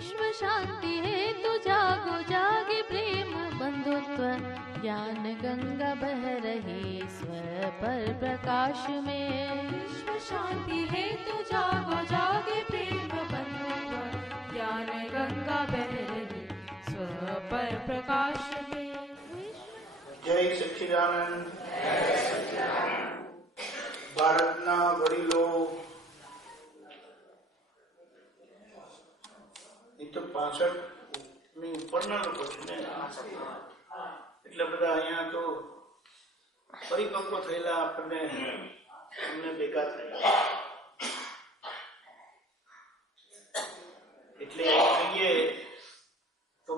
विश्व शांति हेतु जागो जागे प्रेम बंधुत्व, ज्ञान गंगा बह रही स्व पर प्रकाश में। विश्व शांति हेतु जागो जागे प्रेम बंधुत्व, ज्ञान गंगा बह रही स्व पर प्रकाश में। जय सच्चिदानंद। ભારતના વડીલો એ તો 65 ઉપરના લોકો છે ને, એટલે બધા અહીંયા તો પરિપક્વ થયેલા આપણને ભેગા થયા, એટલે કહીએ તો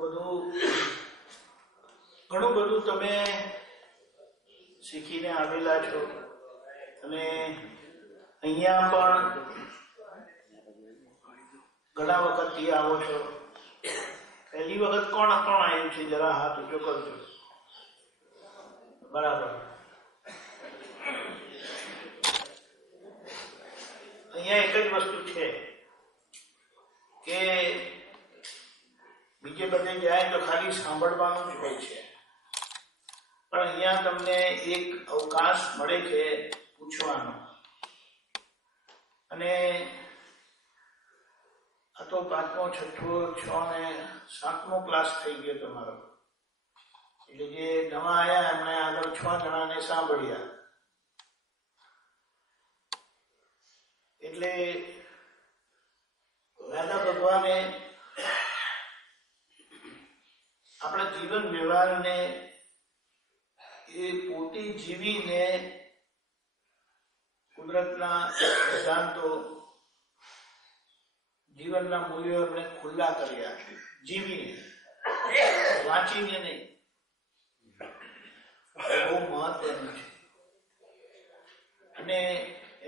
ઘણું બધું તમે શીખીને આવેલા છો અને અહીંયા પણ ઘણા વખતથી આવો છો. પહેલી વખત કોણ આવ્યું છે? જરા હાથ ઊંચો કરજો. બરાબર. અહીંયા એક જ વસ્તુ છે કે બીજે બધે જાય તો ખાલી સાંભળવાનું જ હોય છે, પણ અહીંયા તમને એક અવકાશ મળે છે પૂછવાનો. અને આ તો 5મો, 6ઠ્ઠો, 6 ને 7મો ક્લાસ થઈ ગયો તમારો. એટલે જે નવા આવ્યા એમણે આગળ 6 જણાને સાંભળ્યા. એટલે દાદા ભગવાને આપણા જીવન વ્યવહારને એ પોતે જીવીને કુદરતના સિદ્ધાંતો, જીવનના મૂલ્યો એમણે ખુલ્લા કર્યા, જીવીને, વાંચીને નહીં. બહુ મહત્વનું છે. અને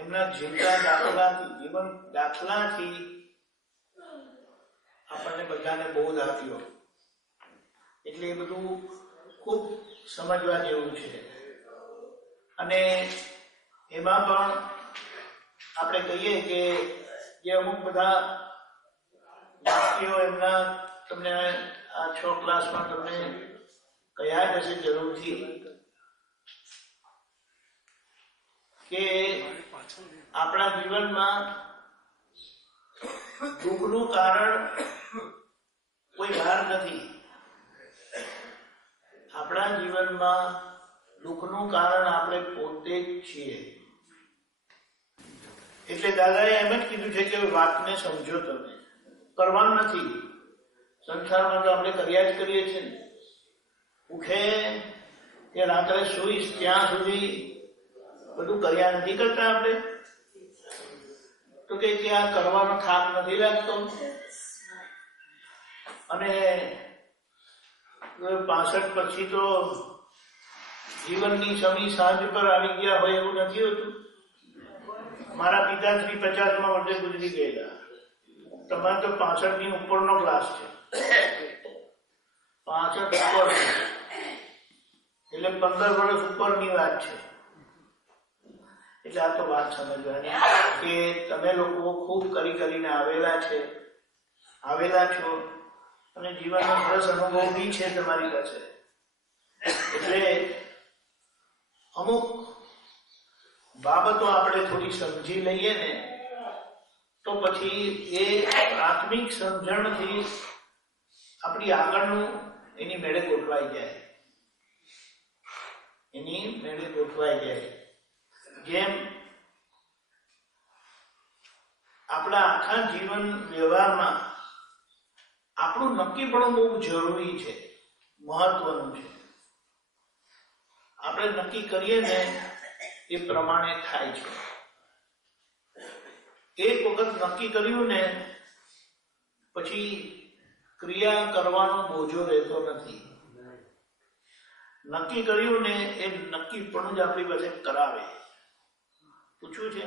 એમના જીવતા દાખલાથી, જીવન દાખલાથી આપણને બધાને બોધ આપ્યો. એટલે એ બધું ખૂબ સમજવા જેવું છે. અને એમાં પણ આપણે કહીએ કે જે અમુક બધા વાક્યો એમના તમને આ 6 ક્લાસમાં તમને કયા જ હશે જરૂરથી, કે આપણા જીવનમાં દુઃખનું કારણ કોઈ બહાર નથી. આપણા જીવનમાં દુઃખનું કારણ આપણે પોતે જ છીએ. એટલે દાદાએ એમ જ કીધું છે કે વાતને સમજો, તમે કરવાનું નથી. સંસારમાં તો આપણે કર્યા જ કરીએ છીએ ને. ઉઠે કે રાત્રે સુઈશ ત્યાં સુધી બધું કર્યા નથી કરતા આપણે? તો કે આ કરવાનો થાક નથી લાગતો? અને 65 પછી તો જીવનની સમી સાંજ પર આવી ગયા હોય એવું નથી હોતું. મારા પિતાશ્રી 50મા વર્ષે ગુજરી ગયેલા. તમારે તો 65ની ઉપરનો ક્લાસ છે. 65 ઉપર એટલે 15 વર્ષ ઉપરની વાત છે. એટલે આ તો વાત સમજવાની કે તમે લોકો ખૂબ કરીને આવેલા છો અને જીવનનો સરસ અનુભવ બી છે તમારી પાસે. એટલે અમુક બાબતો આપણે થોડી સમજી લઈએ ને તો પછી એ પ્રાથમિક સમજણથી આપણી આગળનું એની મેળે ગોઠવાઈ જાય. જેમ આપણા આખા જીવન વ્યવહારમાં આપણું નક્કીપણું બહુ જરૂરી છે, મહત્વનું છે. આપણે નક્કી કરીએ ને એ પ્રમાણે થાય છે. એક વખત નક્કી કર્યું ને પછી ક્રિયા કરવાનો બોજો રહેતો નથી. નક્કી કર્યું ને એ નક્કીપણું જ આપણી પાસે કરાવે. પૂછવું છે?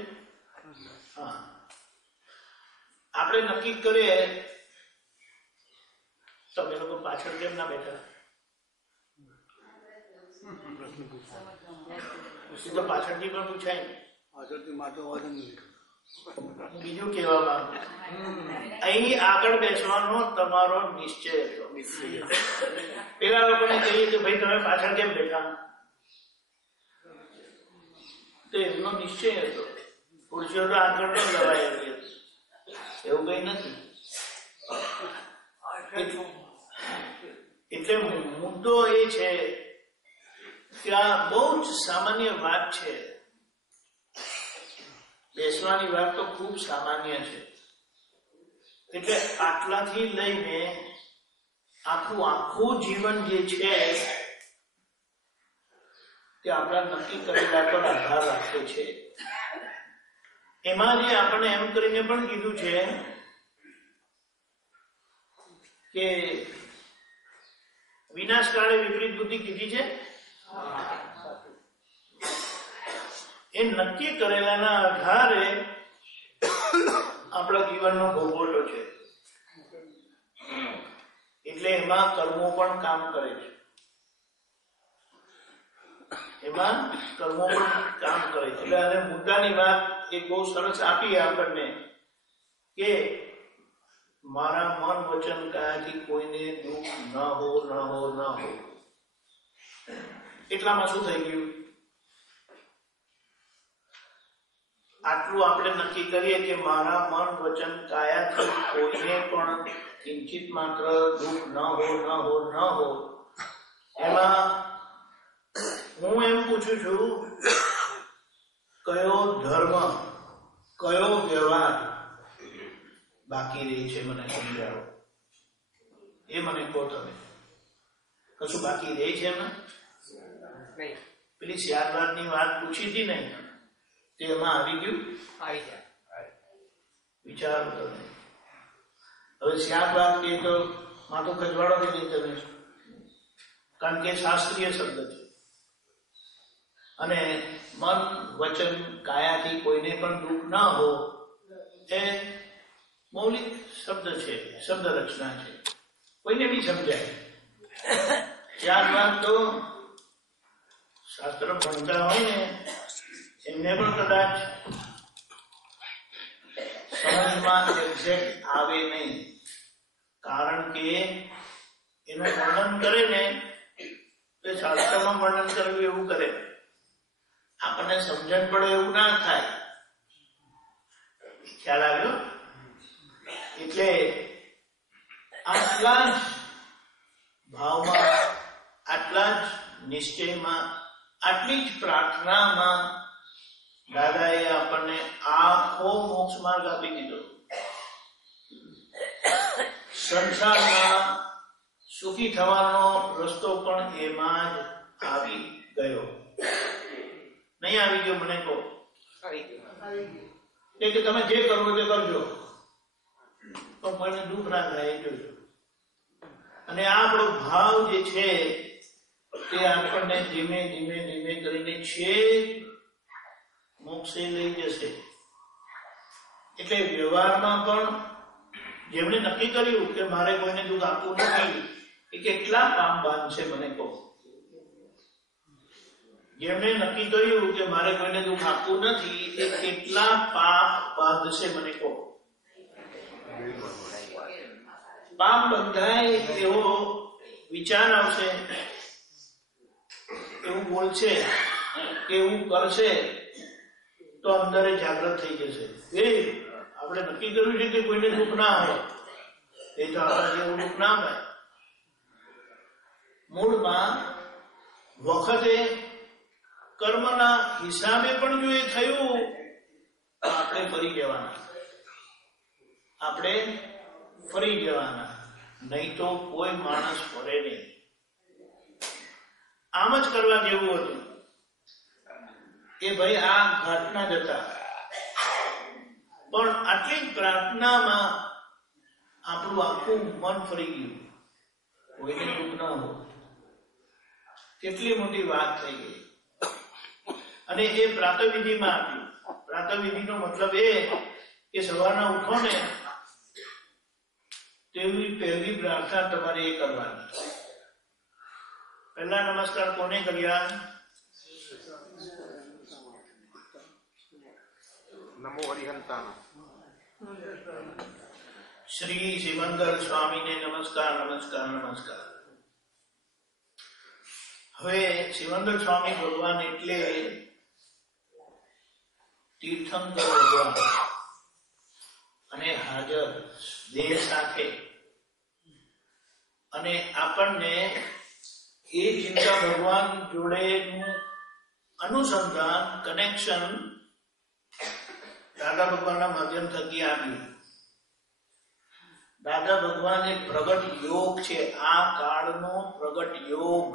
હા, આપણે નક્કી કરીએ. તમે લોકો પાછળ કેમ ના બેઠા? તો પાછળથી પણ પૂછાય ને. પાછળથી માટો વાદન નહીં. બીજું કહેવા માંગુ, અહીં આગળ બેસવાનો તમારો નિશ્ચય હતો. પેલા લોકોને કહીએ કે ભાઈ તમે પાછળ કેમ બેઠા, તો એમનો નિશ્ચય હતો. ખુરશીઓ તો આગળ પણ લવાય એવી હતી, એવું કઈ નથી. એટલે મુદ્દો એ છે કે આ બહુ જ સામાન્ય વાત છે. બેસવાની વાત તો ખૂબ સામાન્ય છે. એટલે આટલાથી લઈને આખું જીવન જે છે તે આપણા નક્કી કરેલા પર આધાર રાખે છે. એમાં જે આપણે એમ કરીને પણ કીધું છે કે વિનાશ કાળે વિપરીત બુદ્ધિ કીધી છે. એ નક્કી કરેલાના આધારે આપણા જીવનનો ભોગવટો છે. એટલે એમાં કર્મો પણ કામ કરે છે. એમાં કર્મો પણ કામ કરે છે. એટલે અને મુદ્દાની વાત એક બહુ સરસ આપી આપણને કે મારા મન વચન કાયાથી કોઈને દુઃખ ન હો. એટલામાં શું થઈ ગયું? આટલું આપણે નક્કી કરીએ કે મારા મન વચન કાયાથી કોઈને પણ કિંચિત માત્ર દુઃખ ન હો. એમાં હું એમ પૂછું છું, કયો ધર્મ, કયો વ્યવહાર બાકી રહી છે? મને સમજાવો. એ મને કહો. તમે કશું બાકી રહે છે એમાં? પેલી શ્યારવાદની વાત પૂછી હતી ને, તે એમાં આવી ગયું? આવી જાય. વિચારો તમે. હવે શ્યારવાદ કે તો માથું ખજવાડો કે નહીં તમે, કારણ કે શાસ્ત્રીય શબ્દ છે. અને મન વચન કાયાથી કોઈને પણ દુઃખ ના હો એ મૌલિક શબ્દ છે, શબ્દ રચના છે, કોઈને બી સમજાય. ત્યારબાદ તો શાસ્ત્ર ભણતા હોય ને એમને પણ કદાચ સમજમાં એક્ઝેક્ટ આવે નહીં, કારણ કે એનું વર્ણન કરે ને તો શાસ્ત્રમાં વર્ણન કરવું એવું કરે, આપણને સમજણ પડે એવું ના થાય. ખ્યાલ આવ્યો? એટલે આટલા જ ભાવમાં, આટલા જ નિશ્ચયમાં, આટલી જ પ્રાર્થનામાં દાદાએ આપણને આખો મોક્ષ માર્ગ આપી દીધો. સંસારમાં સુખી થવાનો રસ્તો પણ એમાં જ આવી ગયો. નહીં આવી ગયો? મને કહો. કે તમે જે કરવો તે કરજો, તો મને દુઃખ ના થાય એ જોજો. અને આપણો ભાવ જે છે તે આપણને ધીમે ધીમે કરીને છે મોક્ષે લઈ જશે. એટલે વ્યવહારમાં પણ જેમણે નક્કી કર્યું કે મારે કોઈને દુઃખ આપવું નથી, એ કેટલા કામ બાંધશે? મને કહો. જેમણે નક્કી કર્યું કે મારે કોઈને દુઃખ આપવું નથી, એ કેટલા પાપ બાંધશે? મને કહો. પાપ બંધાય એવો વિચાર આવશે, એવું બોલશે, એવું કરશે, તો અંદરે જાગૃત થઈ જશે. એ આપણે નક્કી કર્યું છે કે કોઈને દુઃખ ના આવે, એ તો આપણા જેવું દુઃખ ના આવે. મૂળમાં વખતે કર્મના હિસાબે પણ જો એ થયું તો આપણે ફરી જવાના, આપણે ફરી જવાના. નહીં તો કોઈ માણસ ફરે નહીં. આમ જ કરવા જેવું હતું કે ભાઈ આ ઘાટના જ હતા, પણ આટલી જ પ્રાર્થનામાં આપણું આખું મન ફરી ગયું. કોઈને દુઃખ ન હોય, કેટલી મોટી વાત થઈ ગઈ. અને એ પ્રાતઃવિધિમાં આપ્યું. પ્રાતઃવિધિનો મતલબ એ કે સવારના ઉઠો ને તેવી પહેલી પ્રાર્થના તમારે એ કરવાની. પહેલા નમસ્કાર કોને કર્યા? નમો હરિહંતાનો. શ્રી સિમંદર સ્વામીને નમસ્કાર નમસ્કાર નમસ્કાર. હવે સિમંદર સ્વામી ભગવાન એટલે તીર્થંકર ભગવાન અને હાજર દેહ સાથે, અને આપણને એ ચિંતા ભગવાન જોડેનું અનુસંધાન કનેક્શન દાદા ભગવાનના માધ્યમ થકી આપ્યું. દાદા ભગવાન એક પ્રગટ યોગ છે, આ કાળનો પ્રગટ યોગ,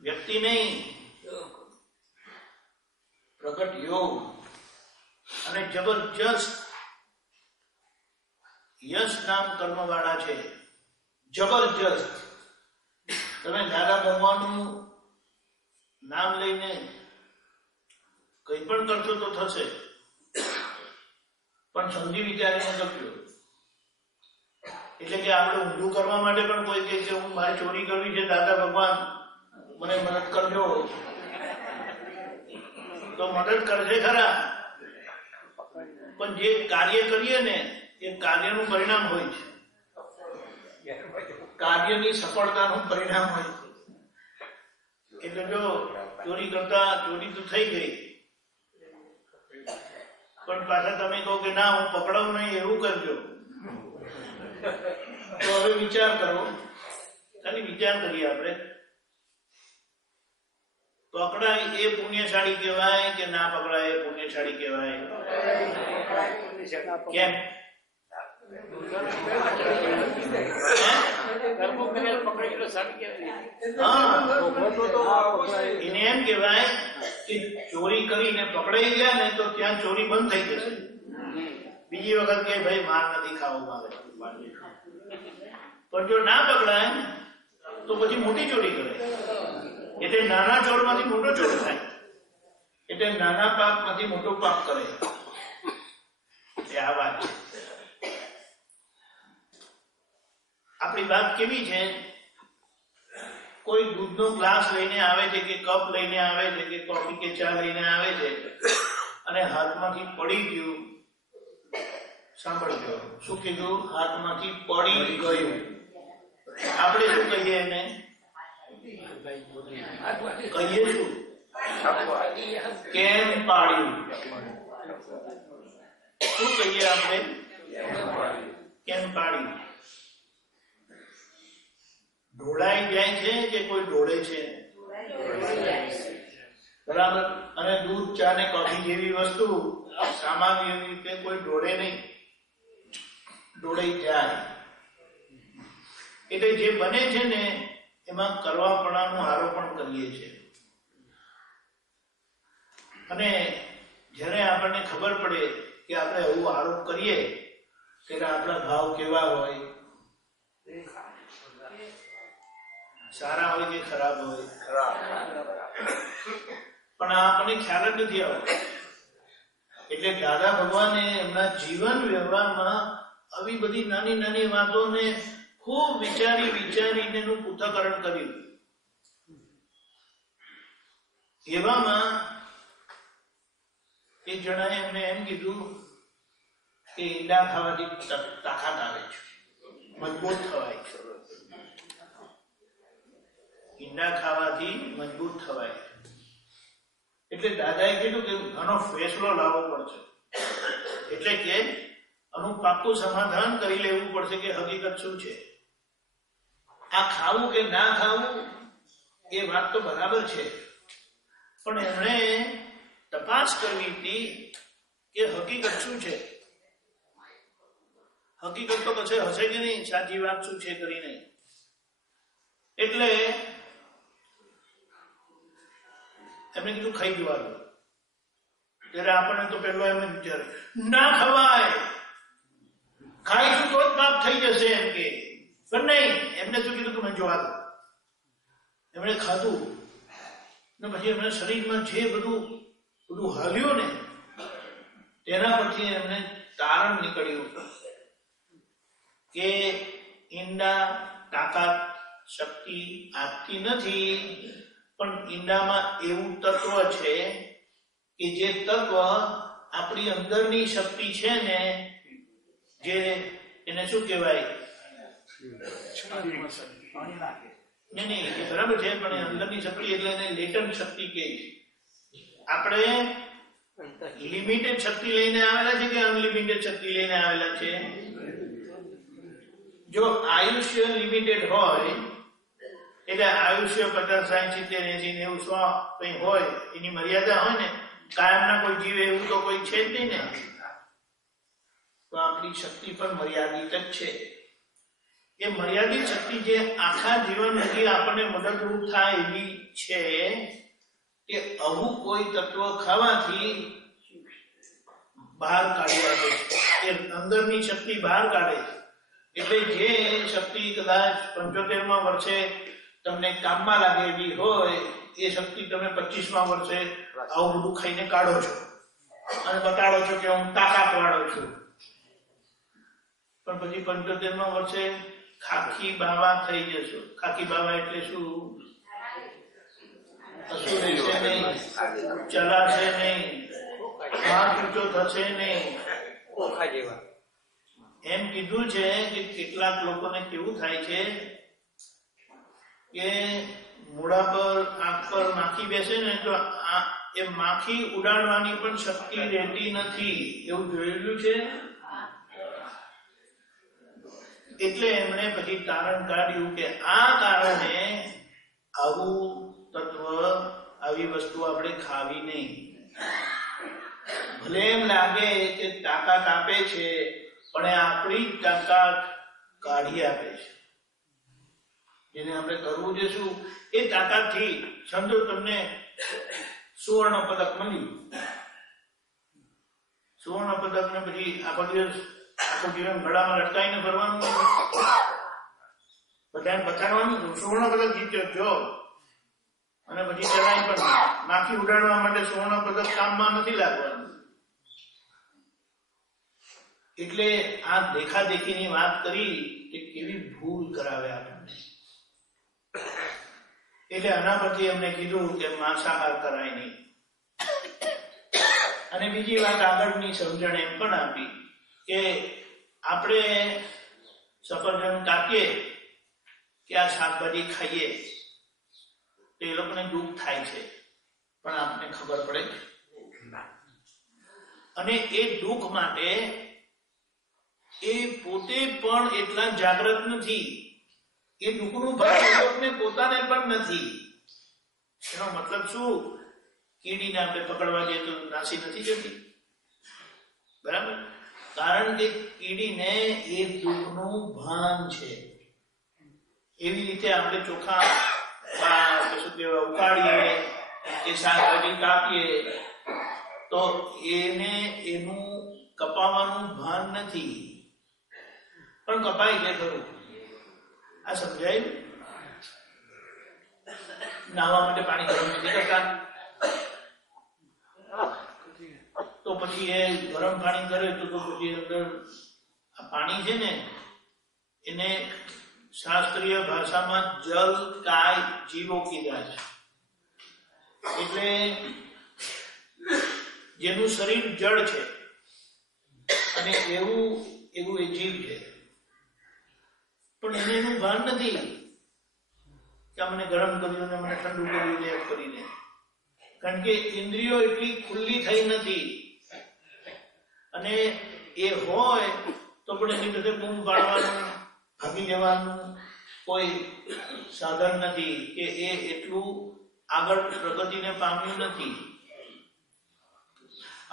વ્યક્તિ નહીં, પ્રગટ યોગ. અને જબરજસ્ત યશ નામ કર્મ વાળા છે, જબરજસ્ત. તમે દાદા ભગવાનનું નામ લઈને કંઈ પણ કરશો તો થશે, પણ સમજી વિચારીને કરજો. એટલે કે આપણે ઊંધું કરવા માટે પણ કોઈ કહે છે હું મારે ચોરી કરવી છે, દાદા ભગવાન મને મદદ કરજો, તો મદદ કરશે ખરા, પણ જે કાર્ય કરીએ ને એ કાર્યનું પરિણામ હોય છે, કાર્યની સફળતાનું પરિણામ હોય છે. એટલે જો ચોરી કરતા ચોરી તો થઈ ગઈ, પણ પાછા તમે કહો કે ના હું પકડાવું નહીં, એવું કરજો, તો હવે વિચાર કરો, ખાલી વિચાર કરીએ આપણે. પકડાય એ પુણ્યશાળી કહેવાય કે ના પકડાય એ પુણ્યશાળી કહેવાય? કેમ? એને એમ કહેવાય કે ચોરી કરીને પકડાઈ ગયા ને તો ત્યાં ચોરી બંધ થઈ જશે. બીજી વખત કે ભાઈ માર નથી ખાવો મારે. પણ જો ના પકડાય તો પછી મોટી ચોરી કરે. એટલે નાના ચોરમાંથી મોટો ચોર થાય, એટલે નાના પાપમાંથી મોટો પાપ કરે. આ વાત છે. આપણી વાત કેવી છે? કોઈ દૂધનો ગ્લાસ લઈને આવે છે કે કપ લઈને આવે છે કે કોફી કે ચા લઈને આવે છે અને હાથમાંથી પડી ગયું. સાંભળજો, શું કીધું? હાથમાંથી પડી ગયું. આપણે શું કહીએ એને? કહીએ શું? કેમ પાડ્યું? શું કહીએ આપણે? કેમ પાડ્યું? ઢોળાઈ જાય છે કે કોઈ ઢોળે છે? બરાબર. અને દૂધ, ચા ને કોફી જેવી વસ્તુ સામાન્ય રીતે કોઈ ઢોળે નહીં, ઢોળાઈ જાય. એટલે જે બને છે ને એમાં કરવાપણાનું આરોપણ કરીએ છીએ. અને જ્યારે આપણને ખબર પડે કે આપણે એવું આરોપ કરીએ ત્યારે આપણા ભાવ કેવા હોય? સારા હોય કે ખરાબ હોય? પણ આપણને ખ્યાલ જ નથી આવતો. એટલે દાદા ભગવાને એમના જીવન વ્યવહારમાં આવી બધી નાની નાની વાતોને ખૂબ વિચારી વિચારીને એનું પૃથ્થકરણ કર્યું. એવામાં એક જણાએ એમને એમ કીધું કે ઈંડા ખાવાથી તાકાત આવે છે, મજબૂત થવાય છે. ઈંડા ખાવાથી મજબૂત થવાય. એટલે દાદાએ કીધું કે ઘણો ફેસલો લાવવો પડશે. એટલે કે આનું પાક્કું સમાધાન કરી લેવું પડશે કે હકીકત શું છે. આ ખાવું કે ના ખાવું એ વાત તો બરાબર છે, પણ એમણે તપાસ કરવી હતી કે હકીકત શું છે. હકીકત તો પછી હશે કે નહીં, સાચી વાત શું છે કરીને. એટલે એમને કીધું ખાઈ જવા દો. ત્યારે આપણને તો પેલો એમ જ વિચારે ના ખવાય, ખાઈશું તો જ પાપ થઈ જશે એમ કે. પણ નહીં, એમને શું કીધું તમે જોવા દો. એમણે ખાધું ને પછી એમના શરીરમાં જે બધું હાલ્યું ને તેના પછી એમને તારણ નીકળ્યું કે ઈંડા તાકાત શક્તિ આપતી નથી, પણ ઈંડામાં એવું તત્વ છે કે જે તત્વ આપણી અંદરની શક્તિ છે ને, જે એને શું કહેવાય, નહીં એ બરાબર છે, પણ અંદરની શક્તિ એટલે એને લેટન્ટ શક્તિ કહે છે. આપણે લિમિટેડ શક્તિ લઈને આવેલા છે કે અનલિમિટેડ શક્તિ લઈને આવેલા છે? જો આયુષ્ય લિમિટેડ હોય એટલે આયુષ્ય 50, 60, 70, 80, 90, 100 કઈ હોય, એની મર્યાદા હોય ને, કાયમના કોઈ જીવે એવું તો કોઈ છે જ નહીં ને. તો આપણી શક્તિ પણ મર્યાદિત જ છે. એ મર્યાદિત શક્તિ જે આખા જીવન સુધી આપણને મદદરૂપ થાય એવી છે કે અમુક કોઈ તત્વ ખાવાથી બહાર કાઢી આપે છે, એ અંદરની શક્તિ બહાર કાઢે છે. એટલે જે શક્તિ કદાચ 75મા વર્ષે તમને કામમાં લાગે એવી હોય, એ શક્તિ તમે 25મા વર્ષે આવું બધું ખાઈને કાઢો છો અને બતાડો છો કે હું તાકાત વાળો છું. પણ પછી 75મા વર્ષે ખાખી બાવા થઈ જશો. ખાખી બાવા એટલે શું? કશું રહેશે નહીં, ચલાશે નહીં, હાથ ઊંચો થશે નહીં. એમ કીધું છે કે કેટલાક લોકોને કેવું થાય છે કે મોઢા પર, આંખ પર માખી બેસે ને તો એ માખી ઉડાડવાની પણ શક્તિ રહેતી નથી. એવું જોયેલું છે. એટલે એમણે પછી તારણ કાઢ્યું કે આ કારણે આવું તત્વ, આવી વસ્તુ આપણે ખાવી નહીં. ભલે એમ લાગે કે તાકાત આપે છે, પણ એ આપણી તાકાત કાઢી આપે છે. જેને આપણે કરવું છે શું? એ તાકાતથી સમજો તમને સુવર્ણ પદક મળ્યું, સુવર્ણ પદક ને પછી આખો જીવન ગળામાં લટકાઈને ફરવાનું, બધાને બતાડવાનું સુવર્ણ પદક જીત્યો જો, અને પછી ચલાય પણ માખી ઉડાડવા માટે સુવર્ણ પદક કામમાં નથી લાગવાનું. એટલે આ દેખાદેખીની વાત કરી કે કેવી ભૂલ કરાવે આપણને. એટલે આના પરથી એમને કીધું કે માંસાહાર કરાય નહીં. અને બીજી વાત આગળની સમજણ એમ પણ આપી કે આપણે સફરજન કાપીએ કે આ શાકભાજી ખાઈએ તો એ લોકોને દુઃખ થાય છે, પણ આપણને ખબર પડે. અને એ દુઃખ માટે એ પોતે પણ એટલા જાગૃત નથી. એ દુઃખનું ભાન પોતાને પણ નથી. એનો મતલબ શું? કીડીને આપણે પકડવા જઈએ તો નાસી નથી જતી, બરાબર? કારણ કે કીડીને એ દુઃખનું ભાન છે. એવી રીતે આપણે ચોખા શું કહેવાય ઉકાળીએ કે શાકભાજી કાપીએ તો એને એનું કપાવાનું ભાન નથી, પણ કપાય છે ખરું. આ સમજાય? નાહવા માટે પાણી ગરમ નથી કરતા તો પછી એ ગરમ પાણી કરે તો પછી અંદર આ પાણી છે ને એને શાસ્ત્રીય ભાષામાં જલ કાય જીવો કીધા છે. એટલે જેનું શરીર જળ છે અને એવું એ જીવ છે, પણ એને એનું ભાન નથી કે મને ગરમ કર્યું ને મને ઠંડુ કર્યું ને એમ કરીને. કારણ કે ઇન્દ્રિયો એટલી ખુલ્લી થઈ નથી. અને એ હોય તો પણ એની બધે બૂમ પાડવાનું, ભાગી જવાનું કોઈ સાધન નથી કે એ એટલું આગળ પ્રગતિને પામ્યું નથી.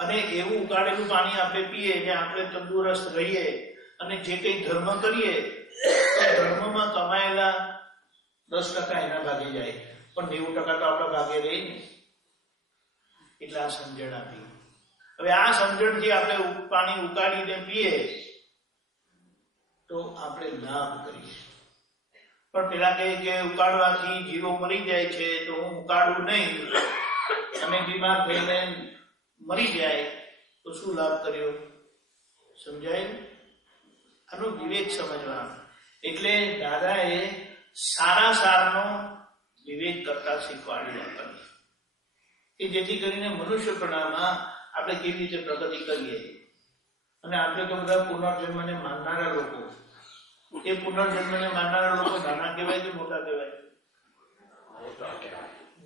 અને એવું ઉકાળેલું પાણી આપણે પીએ ને આપણે તંદુરસ્ત રહીએ અને જે કંઈ ધર્મ કરીએ ધર્મમાં કમાયેલા 10% એના ભાગે જાય, પણ 90% તો આપણા ભાગે રહી ને. એટલે આ સમજણ આપી. હવે આ સમજણથી આપણે પાણી ઉકાળીને પીએ તો આપણે લાભ કરીએ. પણ પેલા કહે કે ઉકાળવાથી જીવો મરી જાય છે તો હું ઉકાળું નહીં અને બીમાર થઈને મરી જાય તો શું લાભ કર્યો? સમજાય? આનો વિવેક સમજવાનો. એટલે દાદાએ સારા સારનો વિવેક કરતા શીખવાડ્યું આપણને કે જેથી કરીને મનુષ્યપણામાં આપણે કેવી રીતે પ્રગતિ કરીએ. અને આપણે તો બધા પુનર્જન્મને માનનારા લોકો. એ પુનર્જન્મને માનનારા લોકો નાના કહેવાય કે મોટા કહેવાય?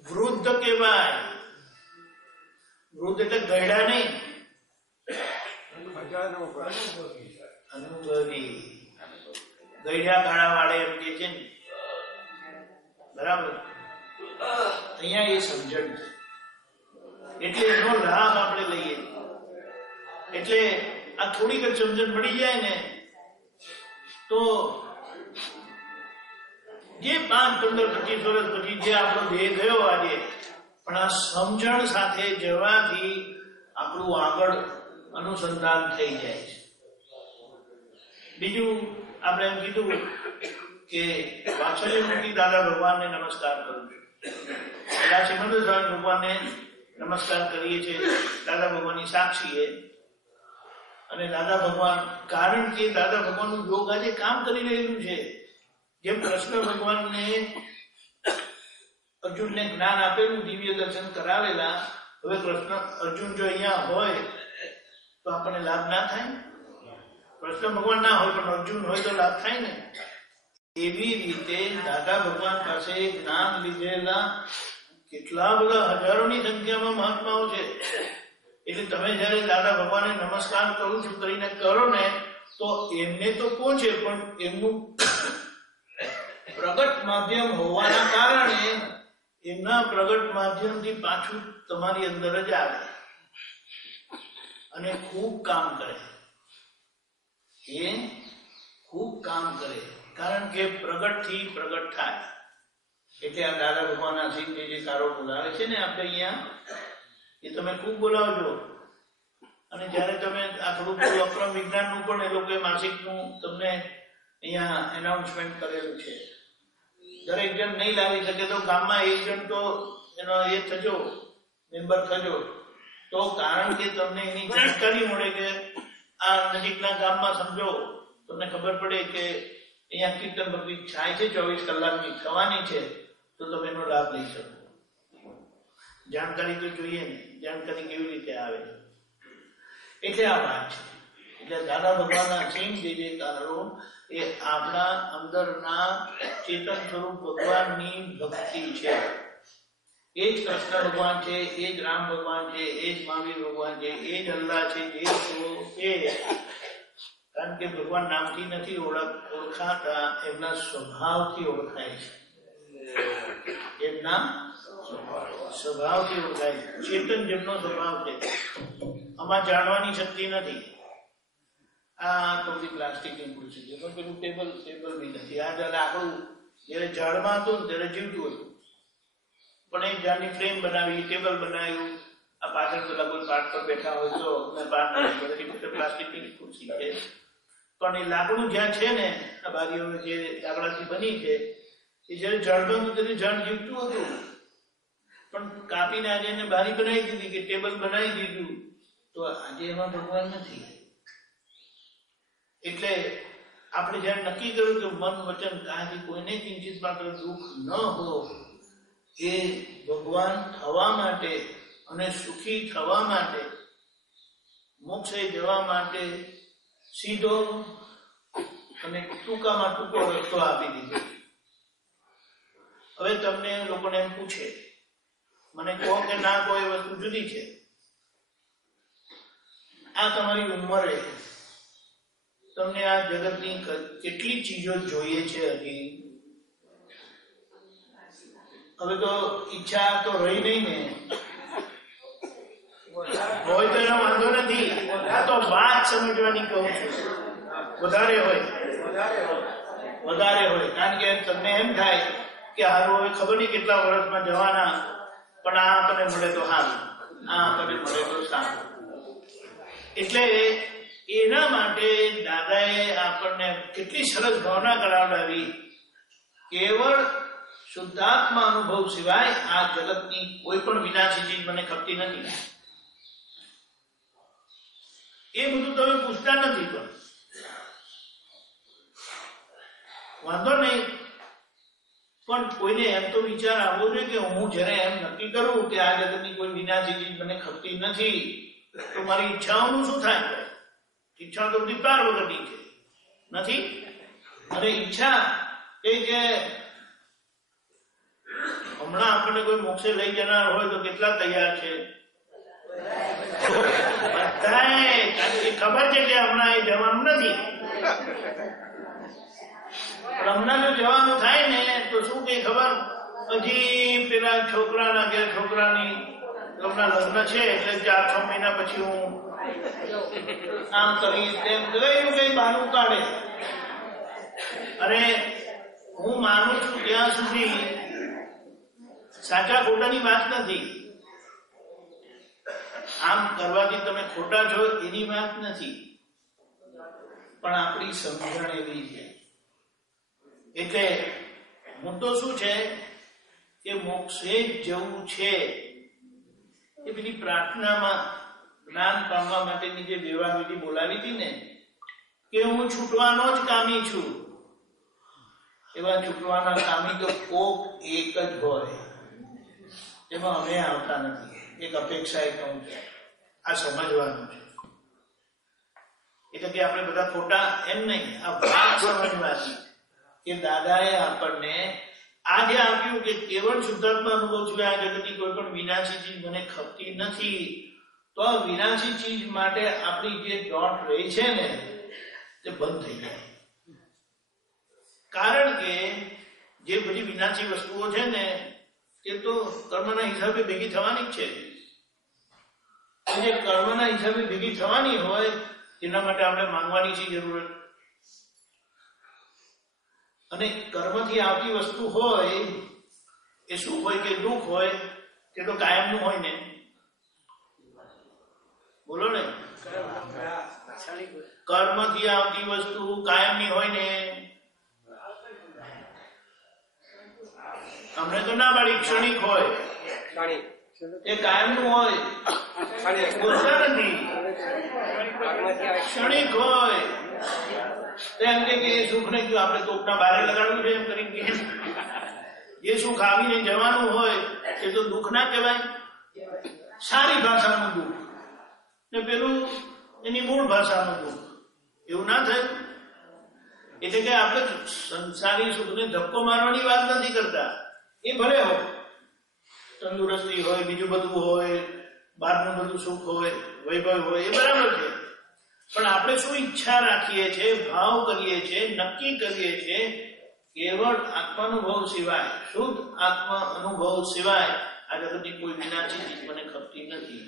વૃદ્ધ કહેવાય. વૃદ્ધ એટલે ગયડા નહીં, અનુભવી. ગયડા ગાળા વાળે એમ કે છે ને, બરાબર. અહીંયા એ સમજણ છે, એટલે એનો લાભ આપણે લઈએ. એટલે આ થોડીક જ સમજણ પડી જાય ને તો જે 5, 15, 25 વર્ષ પછી જે આપણો દેહ ગયો આજે, પણ આ સમજણ સાથે જવાથી આપણું આગળ અનુસંધાન થઈ જાય છે. બીજું આપણે એમ કીધું કે વાત્સલ્યમૂર્તિ દાદા ભગવાનને નમસ્કાર કરું છું. પેલા શ્રીમદ સ્વામી ભગવાનને નમસ્કાર કરીએ છીએ, દાદા ભગવાનની સાક્ષીએ. અને દાદા ભગવાન, કારણ કે દાદા ભગવાનનું યોગ આજે કામ કરી રહેલું છે. જેમ કૃષ્ણ ભગવાનને અર્જુનને જ્ઞાન આપેલું, દિવ્ય દર્શન કરાવેલા, હવે અર્જુન જો અહીંયા હોય તો આપણને લાભ ના થાય? કૃષ્ણ ભગવાન ના હોય પણ અર્જુન હોય તો લાભ થાય ને. એવી રીતે દાદા ભગવાન પાસે જ્ઞાન લીધેલા કેટલા બધા હજારોની સંખ્યામાં મહાત્માઓ છે. એટલે તમે જયારે દાદા ભગવાનને નમસ્કાર કરું છું કરીને કરો ને, તો એમને તો પહોંચે, પણ એમનું પ્રગટ માધ્યમ હોવાના કારણે એમના પ્રગટ માધ્યમથી પાછું તમારી અંદર જ આવે અને ખૂબ કામ કરે. એ ખૂબ કામ કરે, કારણ કે પ્રગટથી પ્રગટ થાય. એટલે આ દાદા ભગવાનના સિંહ જે કારો બોલાવે છે ને આપણે અહીંયા, એ તમે ખૂબ બોલાવજો. અને જયારે તમે આ થોડું અક્રમ વિજ્ઞાનનું પણ એ લોકોએ માસિકનું તમને અહીંયા એનાઉન્સમેન્ટ કરેલું છે. દરેક જણ નહીં લાવી શકે તો ગામમાં એક જણ તો એનો એ થજો, મેમ્બર થજો, તો કારણ કે તમને એની જાણકારી મળે કે આ નજીકના ગામમાં સમજો, તમને ખબર પડે કે અહીંયા કીર્તન ભક્તિ થાય છે 24 કલાકની થવાની છે, તો તમે એનો લાભ લઈ શકો. જાણકારી તો જોઈએ ને, જાણકારી કેવી રીતે આવે. એટલે આ વાત છે. એટલે દાદા ભગવાનના સિંહ જે કારો એ આપણા અંદરના ચેતન સ્વરૂપ ભગવાનની ભક્તિ છે. એ જ કૃષ્ણ ભગવાન છે, એ જ રામ ભગવાન છે, એ જ મહાવીર ભગવાન છે, એ જ અલ્લાહ છે, એ કારણ કે ભગવાન નામથી નથી ઓળખાતા, એમના સ્વભાવથી ઓળખાય છે. એમના સ્વભાવથી ઓળખાય. ચેતન જેમનો સ્વભાવ છે, આમાં જાણવાની શક્તિ નથી. આ તો બધી પ્લાસ્ટિકની ખુરશી છે, પણ પેલું ટેબલ બી નથી. આ જયારે આપણું જયારે ઝાડમાં હતું ત્યારે જીવતું હતું, પણ એક ઝાડની ફ્રેમ બનાવી, ટેબલ બનાવ્યું. આ પાછળ પેલા કોઈ પાટ પર બેઠા હોય તો પ્લાસ્ટિકની ખુરશી છે. પણ એ લાકડું જ્યાં છે ને, આ બારીઓ જે લાકડાથી બની છે, એ જયારે ઝાડમાં હતું ત્યારે ઝાડ જીવતું હતું, પણ કાપીને આજે એને બારી બનાવી દીધી કે ટેબલ બનાવી દીધું, તો આજે એમાં ભગવાન નથી. એટલે આપણે જયારે નક્કી કર્યું કે મન વચન કાયાથી કોઈને કિંચિત માત્ર દુઃખ ન હો, એ ભગવાન થવા માટે અને સુખી થવા માટે, મોક્ષે જવા માટે સીધો અને ટૂંકામાં ટૂંકો રસ્તો આપી દીધો. હવે તમને લોકોને એમ પૂછે, મને કહો કે ના કહો એ વસ્તુ જુદી છે. આ તમારી ઉંમરે તમને આ જગતની કેટલી ચીજો જોઈએ છે હજી. હવે તો ઈચ્છા તો રહી નહીં ને, હોય તો એનો વાંધો નથી. આ તો વાત સમજવાની કહું છું. વધારે હોય, કારણ કે તમને એમ થાય કે હારું હવે ખબર નહીં કેટલા વર્ષમાં જવાના, પણ આ આપણને મળે તો સારું, આ આપણને મળે તો સારું. એટલે એના માટે દાદાએ આપણને કેટલી સરસ ભાવના કરાવડાવી. કેવળ શુદ્ધાત્મા અનુભવ સિવાય આ જગતની કોઈ પણ વિનાશી ચીજ મને ખપતી નથી. એ બધું તમે પૂછતા નથી, પણ વાંધો નહીં. પણ કોઈને એમ તો વિચાર આવવો જોઈએ કે હું જયારે એમ નક્કી કરું કે આ જગતની કોઈ વિનાશી ચીજ મને ખપતી નથી, તો મારી ઈચ્છાઓનું શું થાય? ઈચ્છા તો બધી પાર વગરની છે, નથી? અને ઈચ્છા એ કે હમણાં આપણને કોઈ મોક્ષે લઈ જનાર હોય તો કેટલા તૈયાર છે? બધાએ, કારણ કે ખબર છે કે હમણાં એ જવાનું નથી. પણ હમણાં જો જવાનું થાય ને તો શું કઈ ખબર, હજી પેલા છોકરાના કે છોકરાની હમણાં લગ્ન છે એટલે 4-6 મહિના પછી હું આમ કરીશ તેમ કઈ કઈ બહાનું કાઢે. અરે હું માનું છું ત્યાં સુધી સાચા ખોટાની વાત નથી. આમ કરવાથી તમે ખોટા છો એની વાત નથી, પણ આપણી સમજણ એવી છે. એટલે મુદ્દો શું છે કે મોક્ષે જવું છે એ પેલી પ્રાર્થનામાં જ્ઞાન પામવા માટેની જે વ્યવહારવિધિ બોલાવી હતી ને કે હું છૂટવાનો જ કામી છું, એવા છૂટવાના કામી તો કોક એક જ હોય, એમાં અમે આવતા નથી. એક અપેક્ષા એ કહું છે, આ સમજવાનું છે. એટલે કે આપણે બધા ખોટા એમ નહીં, આ વાત સમજવાની કે દાદાએ આપણને આજે આપ્યું કે કેવળ શુદ્ધાત્મા અનુભવ સિવાય આ જગતની કોઈ પણ વિનાશી ચીજ મને ખપતી નથી. તો આ વિનાશી ચીજ માટે આપણી જે દોટ રહી છે ને તે બંધ થઈ જાય. કારણ કે જે બધી વિનાશી વસ્તુઓ છે ને તે તો કર્મના હિસાબે ભેગી થવાની જ છે. જે કર્મના હિસાબે ભેગી થવાની હોય તેના માટે આપણે માંગવાની છે જરૂરત. અને કર્મથી આવતી વસ્તુ હોય એ શું હોય કે દુઃખ હોય તે તો કાયમનું હોય ને. બોલો ને, કર્મથી આવતી વસ્તુ કાયમની હોય ને. અમને તો ના પાડી ક્ષણિક હોય, એ કાયમનું હોય. બોલતા નથી, ક્ષણિક હોય. એમ કે એ સુખ ને જો આપણે તોપના બારે લગાડવું છે એમ કરીને જે સુખ આવીને જવાનું હોય એ તો દુઃખ ના કહેવાય. સારી ભાષાનું દુઃખ ને પેલું એની મૂળ ભાષાનું દુઃખ, એવું ના થાય. એટલે કે આપણે સંસારી સુખને ધક્કો મારવાની વાત નથી કરતા. એ ભલે હોય, તંદુરસ્તી હોય, બીજું બધું હોય, બહારનું બધું સુખ હોય, વૈભવ હોય, એ બરાબર છે. પણ આપણે શું ઈચ્છા રાખીએ છીએ, ભાવ કરીએ છીએ, નક્કી કરીએ છીએ, કેવળ આત્માનુભવ સિવાય, શુદ્ધ આત્મા અનુભવ સિવાય આ જગતની કોઈ વિનાશી ચીજ મને ખપતી નથી.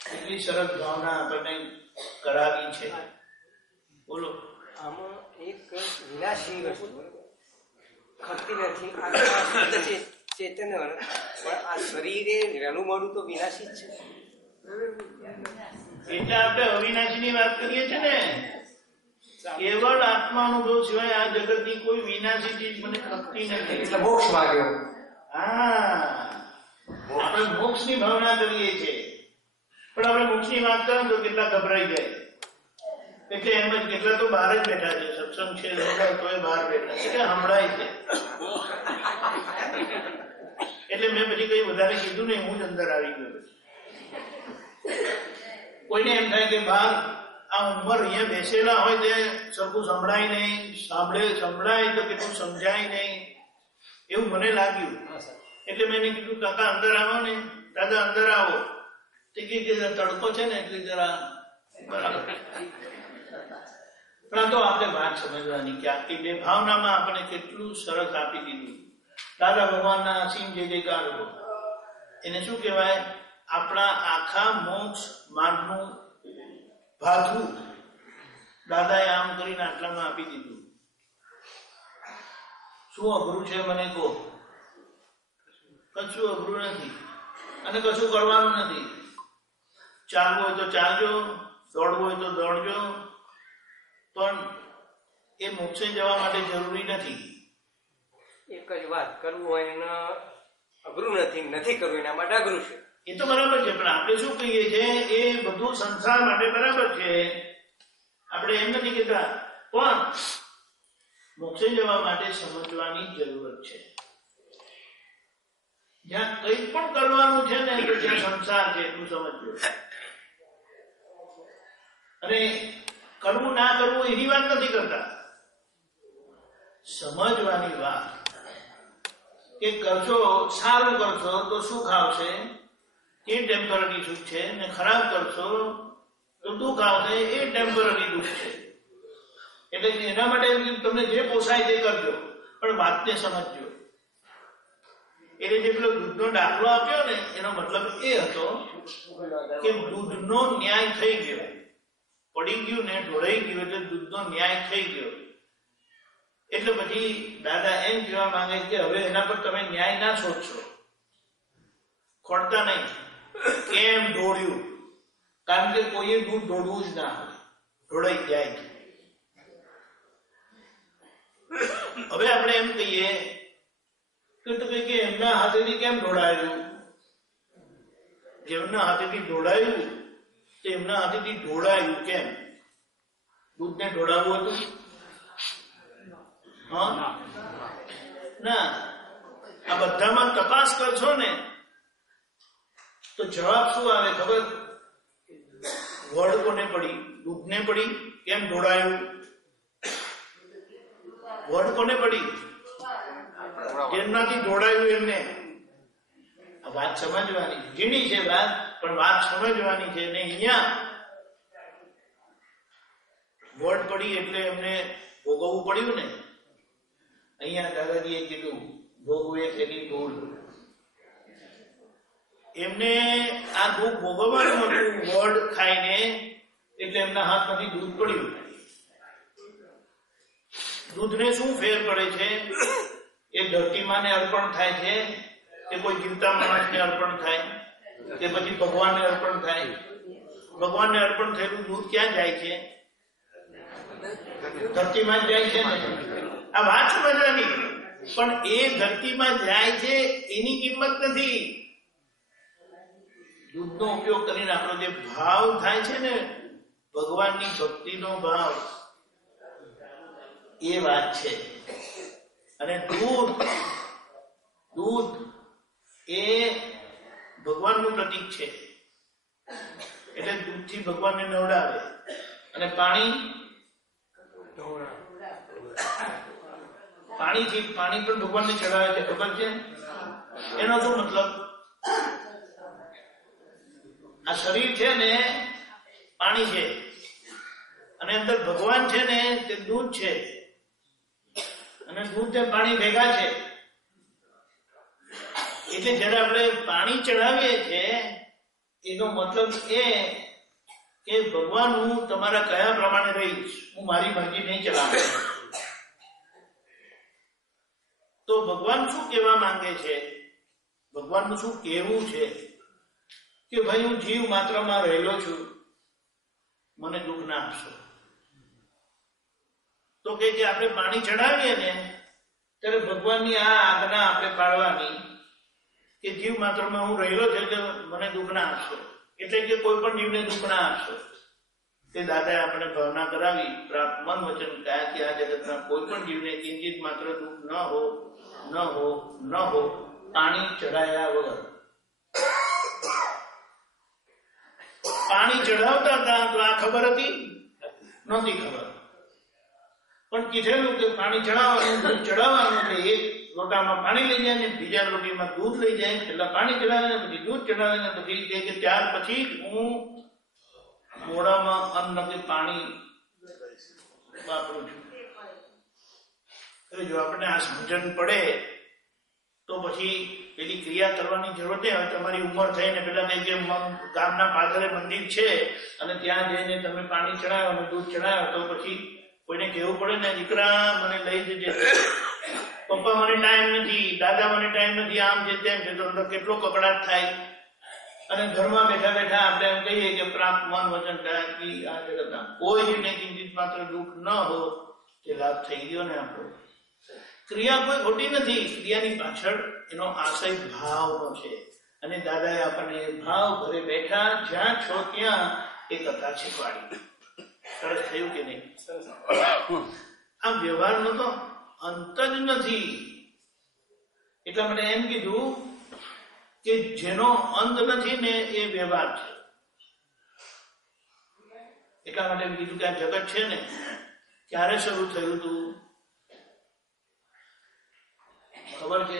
એટલી સરસ ભાવના આપણને કરાવી છે. બોલો, આમાં એક વિનાશી વસ્તુ ખપતી નથી, આત્મા ચેતન, પણ આ શરીરે વહેલું મોડું તો વિનાશી જ છે. એટલે આપણે અવિનાશીની વાત કરીએ છીએ ને. કેવળ આત્માનુભવ સિવાય આ જગતની કોઈ વિનાશી ચીજ મને ખપતી નથી. એટલે મોક્ષ માગ્યો. હા, આપણે મોક્ષની ભાવના કરીએ છીએ, પણ આપણે મોક્ષની વાત કરો તો કેટલા ગભરાઈ જાય. એટલે એમ જ કેટલા તો બહાર જ બેઠા છે. સત્સંગ છે તો એ બહાર બેઠા એટલે હમણાં છે. એટલે મેં પછી કઈ વધારે કીધું નહીં, હું જ અંદર આવી ગયો. કોઈને એમ થાય કે બહાર આ ઉંમર અહીંયા બેસેલા હોય તે સરખું સંભળાય નહીં, સંભળાય તો કેટલું સમજાય નહીં, એવું મને લાગ્યું. એટલે મેં કીધું કાકા અંદર આવો ને, દાદા અંદર આવો. તે કે તડકો છે ને એટલે જરા બરાબર. પણ તો આપણે વાત સમજવાની કે આખી બે ભાવનામાં આપણે કેટલું સરસ આપી દીધું. દાદા ભગવાનના અસીમ જે જયકારો, એને શું કહેવાય, આપણા આખા મોક્ષ માર્ગનું ભાથું દાદાએ આમ કરીને આટલામાં આપી દીધું. શું અઘરું છે મને કહો? કશું અઘરું નથી અને કશું કરવાનું નથી. ચાલવું હોય તો ચાલજો, દોડવું હોય તો દોડજો, પણ એ મોક્ષે જવા માટે જરૂરી નથી. એક જ વાત, કરવું હોય એને અઘરું નથી, નથી કરવું એના માટે અઘરું છે. એ તો બરાબર છે, પણ આપણે શું કહીએ છીએ, એ બધું સંસાર માટે બરાબર છે, આપણે એમ નથી કહેતા. પણ મોક્ષે જવા માટે સમજવાની જરૂરત છે. જ્યાં કંઈ પણ કરવાનું છે ને તો જ્યાં સંસાર છે એટલું સમજજો. અને કરવું ના કરવું એની વાત નથી કરતા, સમજવાની વાત કે કરશો સારું કરશો તો સુખ આવશે એ ટેમ્પરરી સુખ છે, ને ખરાબ કરશો તો દુઃખ આવશે એ ટેમ્પરરી દુઃખ છે. એટલે એના માટે તમને જે પોસાય તે કરજો, પણ વાતને સમજજો. એટલે જે પેલો દૂધનો દાખલો આપ્યો ને એનો મતલબ એ હતો કે દૂધનો ન્યાય થઈ ગયો, પડી ગયું ને ઢોળાઈ ગયું એટલે દૂધનો ન્યાય થઈ ગયો. એટલે પછી દાદા એમ કહેવા માંગે કે હવે એના પર તમે ન્યાય ના શોધશો, ખોટતા નહીં કેમ ઢોળ્યું, કારણ કે કોઈએ દૂધ ઢોળવું જ ના હોય, ઢોળાઈ જાય. હવે આપણે એમ કહીએ કે એમના હાથેથી કેમ ઢોળાયેલું, જેમના હાથેથી ઢોળાયું તો એમના હાથેથી ઢોળાયું કેમ? દૂધને ઢોળાવવું હતું? ના. આ બધામાં તપાસ કરશો ને તો જવાબ શું આવે ખબર? વડ કોને પડી? દૂધને પડી. કેમ ઢોળાયું? વડ કોને પડી? જેમનાથી ઢોળાયું એમને. આ વાત સમજવાની, ઝીણી છે વાત, પણ વાત સમજવાની છે. ને અહીંયા વડ પડી એટલે એમને ભોગવવું પડ્યું ને. અહીંયા દાદાજીએ કીધું ભોગવે તેની ભૂલ. એમને આ દુઃખ ભોગવવાનું હતું વડ ખાઈને, એટલે એમના હાથમાંથી દૂધ પડ્યું. દૂધને શું ફેર પડે છે? એ ધરતીમાને અર્પણ થાય છે કે કોઈ જીવતા માણસને અર્પણ થાય કે પછી ભગવાનને અર્પણ થાય? ભગવાનને અર્પણ થયેલું દૂધ ક્યાં જાય છે? ધરતીમાં જ જાય છે ને. આ વાત સમજવાની, પણ એ ધરતીમાં જાય છે એની કિંમત નથી. દૂધનો ઉપયોગ કરીને આપણો જે ભાવ થાય છે ને, ભગવાનની ભક્તિનો ભાવ, એ વાત છે. અને દૂધ એ ભગવાનનું પ્રતીક છે, એટલે દૂધથી ભગવાનને નવડાવે. અને પાણી પણ ભગવાનને ચડાવે છે, ખબર છે? એનો શું મતલબ? આ શરીર છે ને પાણી છે, અને અંદર ભગવાન છે ને તે દૂધ છે, અને દૂધ ને પાણી ભેગા છે. એટલે જયારે આપણે પાણી ચડાવીએ છીએ એનો મતલબ એ કે ભગવાન હું તમારા કયા પ્રમાણે રહીશ, હું મારી મરજી નહીં ચલાવું. તો ભગવાન શું કહેવા માંગે છે? ભગવાનનું શું કહેવું છે કે ભાઈ હું જીવ માત્રમાં રહેલો છું, મને દુઃખ ના આપશો. તો કે આપણે પાણી ચડાવીએ ને ત્યારે ભગવાનની આ આજ્ઞા આપણે પાડવાની કે જીવ માત્રમાં હું રહેલો છે એટલે મને દુઃખ ના આપશો. એટલે કે કોઈ પણ જીવને દુઃખ ના આપશો. તે દાદાએ આપણે ભાવના કરાવી, પ્રાપ્ત મન વચન કયા કે આ જગતના કોઈ પણ જીવને કિંચિત માત્ર દુઃખ ન હો પાણી ચડાયા વગર. પાણી ચડાવતા હતા તો આ ખબર હતી? નહોતી ખબર. પણ કીધેલું કે પાણી ચડાવવાનું, દૂધ ચડાવવાનું. એટલે એક લોટામાં પાણી લઈ જાય ને બીજા લોટીમાં દૂધ લઈ જાય. પેલા પાણી ચડાવે ને પછી દૂધ ચડાવે ને પછી કે ત્યાર પછી હું મોડામાં અન્ન કે પાણી વાપરું છું. જો આપણે આ સમજણ પડે તો પછી પેલી ક્રિયા કરવાની જરૂર નહીં. હવે તમારી ઉંમર થઈને પેલા કે ગામના પાદરે મંદિર છે અને ત્યાં જઈને તમે પાણી ચડાવો અને દૂધ ચડાવો તો પછી કોઈને કહેવું પડે ને, દીકરા મને લઈ જજે, પપ્પા મને ટાઈમ નથી, દાદા મને ટાઈમ નથી, આમ છે તેમ છે. તો અંદર કેટલો કકડાટ થાય. અને ઘરમાં બેઠા બેઠા આપણે એમ કહીએ કે પ્રાપ્ત મન વચન કાકી આ જગતના કોઈ જીવને કિંચિત માત્ર દુઃખ ન હો, તે લાભ થઈ ગયો ને આપણો. ક્રિયા કોઈ ખોટી નથી, ક્રિયાની પાછળ એનો આશય ભાવનો છે. અને દાદાએ આપણને એ ભાવ ઘરે બેઠા જ્યાં છો ત્યાં એ કથા શીખવાડી. સરસ થયું કે નહીં? આ વ્યવહારનો તો અંત જ નથી. એટલા માટે એમ કીધું કે જેનો અંત નથી ને એ વ્યવહાર છે. એટલા માટે કીધું કે આ જગત છે ને ક્યારે શરૂ થયું હતું ખબર છે?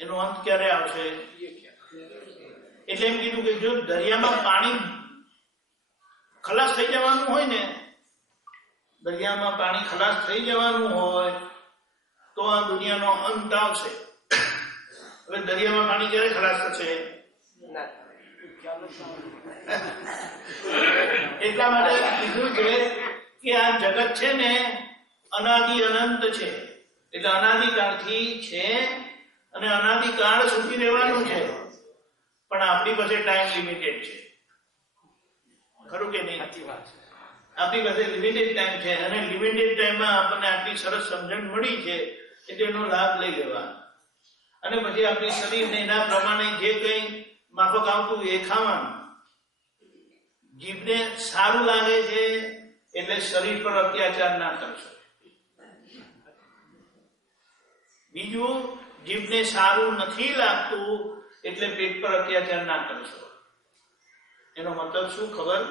એનો અંત ક્યારે આવશે? એટલે એમ કીધું કે જો દરિયામાં પાણી ખલાસ થઈ જવાનું હોય ને, દરિયામાં પાણી ખલાસ થઈ જવાનું હોય તો આ દુનિયાનો અંત આવશે. હવે દરિયામાં પાણી ક્યારે ખલાસ થશે? એટલા માટે કીધું છે કે આ જગત છે ને અનાદિ અનંત છે, એટલે અનાદિકાળથી છે અને અનાદિકાળ સુધી રહેવાનું છે. પણ આપણી પાસે ટાઈમ લિમિટેડ છે, ખરું કે નહીં? આપણી પાસે લિમિટેડ ટાઈમ છે અને લિમિટેડ ટાઈમમાં આપણને આટલી સરસ સમજણ મળી છે એટલે એનો લાભ લઈ લેવાનો. અને પછી આપણી શરીરને એના પ્રમાણે જે કંઈ માફક આવતું એ ખાવાનું. જીભને સારું લાગે છે એટલે શરીર પર અત્યાચાર ના કરશો. બીજું, જીભને સારું નથી લાગતું એટલે પેટ પર અત્યાચાર ના કરશો. એનો મતલબ શું ખબર?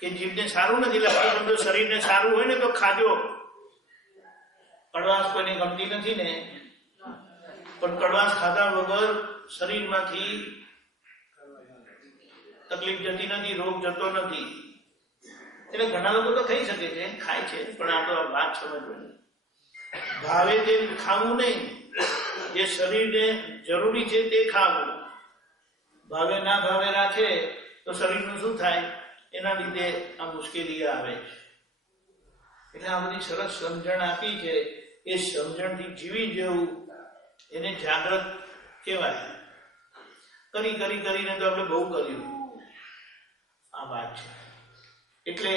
કે જીભને સારું નથી લાગતું, સમજો શરીરને સારું હોય ને તો ખાજો. કડવાશ કોઈને ગમતી નથી ને, પણ કડવાશ ખાધા વગર શરીરમાંથી તકલીફ જતી નથી, રોગ જતો નથી. એટલે ઘણા લોકો તો ખાઈ શકે છે, ખાય છે, પણ આ તો વાત સમજવાની. ભાવે તે ખાવું નહીં, જે શરીરને જરૂરી છે તે ખાવું. ભાવે ના ભાવે રાખે તો શરીરનું શું થાય? એના લીધે આ મુશ્કેલી આવે છે. એટલે આ બધી સરસ સમજણ આપી છે, એ સમજણથી જીવી જવું એને જાગૃત કહેવાય. કરી કરીને તો આપણે બહુ કર્યું. આ વાત છે. એટલે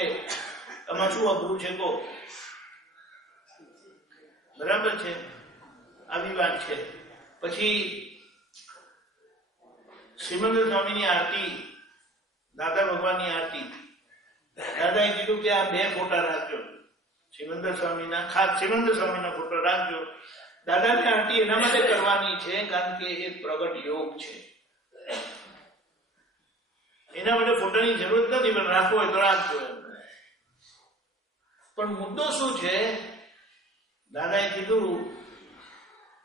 આમાં શું અઘરું છે કહો? બરાબર છે, આવી વાત છે. પછી શ્રીમંત સ્વામીની આરતી, દાદા ભગવાનની આરતી, દાદાએ કીધું કે આ 2 ફોટા રાખજો. શ્રીમંત સ્વામીના, ખાસ શ્રીમંત સ્વામીના ફોટો રાખજો. દાદાની આરતી એના માટે કરવાની છે કારણ કે એ પ્રગટ યોગ છે. એના માટે ફોટાની જરૂરત નથી, પણ રાખવો હોય તો રાખજો. પણ મુદ્દો શું છે? દાદાએ કીધું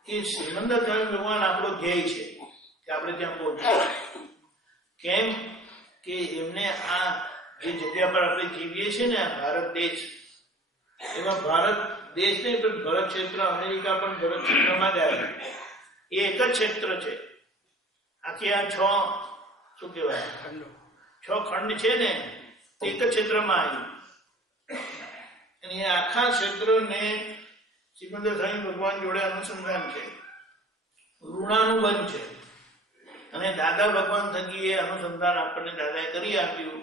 કે શ્રીમંત સ્વામી ભગવાન આપણો ધ્યેય છે કે આપણે ત્યાં પહોંચીએ. કેમ કે એમને આ જે જગ્યા પર આપણે જીવીએ છીએ ને, ભારત દેશ, એમાં ભારત દેશ નહીં પણ ભરત ક્ષેત્ર, અમેરિકા પણ ભરત ક્ષેત્રમાં જ આવે. એ એક જ ક્ષેત્ર છે. આખી આ 6 શું કહેવાય 6 ખંડ છે ને, એક જ ક્ષેત્રમાં આવ્યું. અને એ આખા ક્ષેત્રને શ્રીમંત સ્વામી ભગવાન જોડે અનુસંધાન છે, ઋણાનુબંધ છે. અને દાદા ભગવાન થકી એ અનુસંધાન આપણને દાદાએ કરી આપ્યું.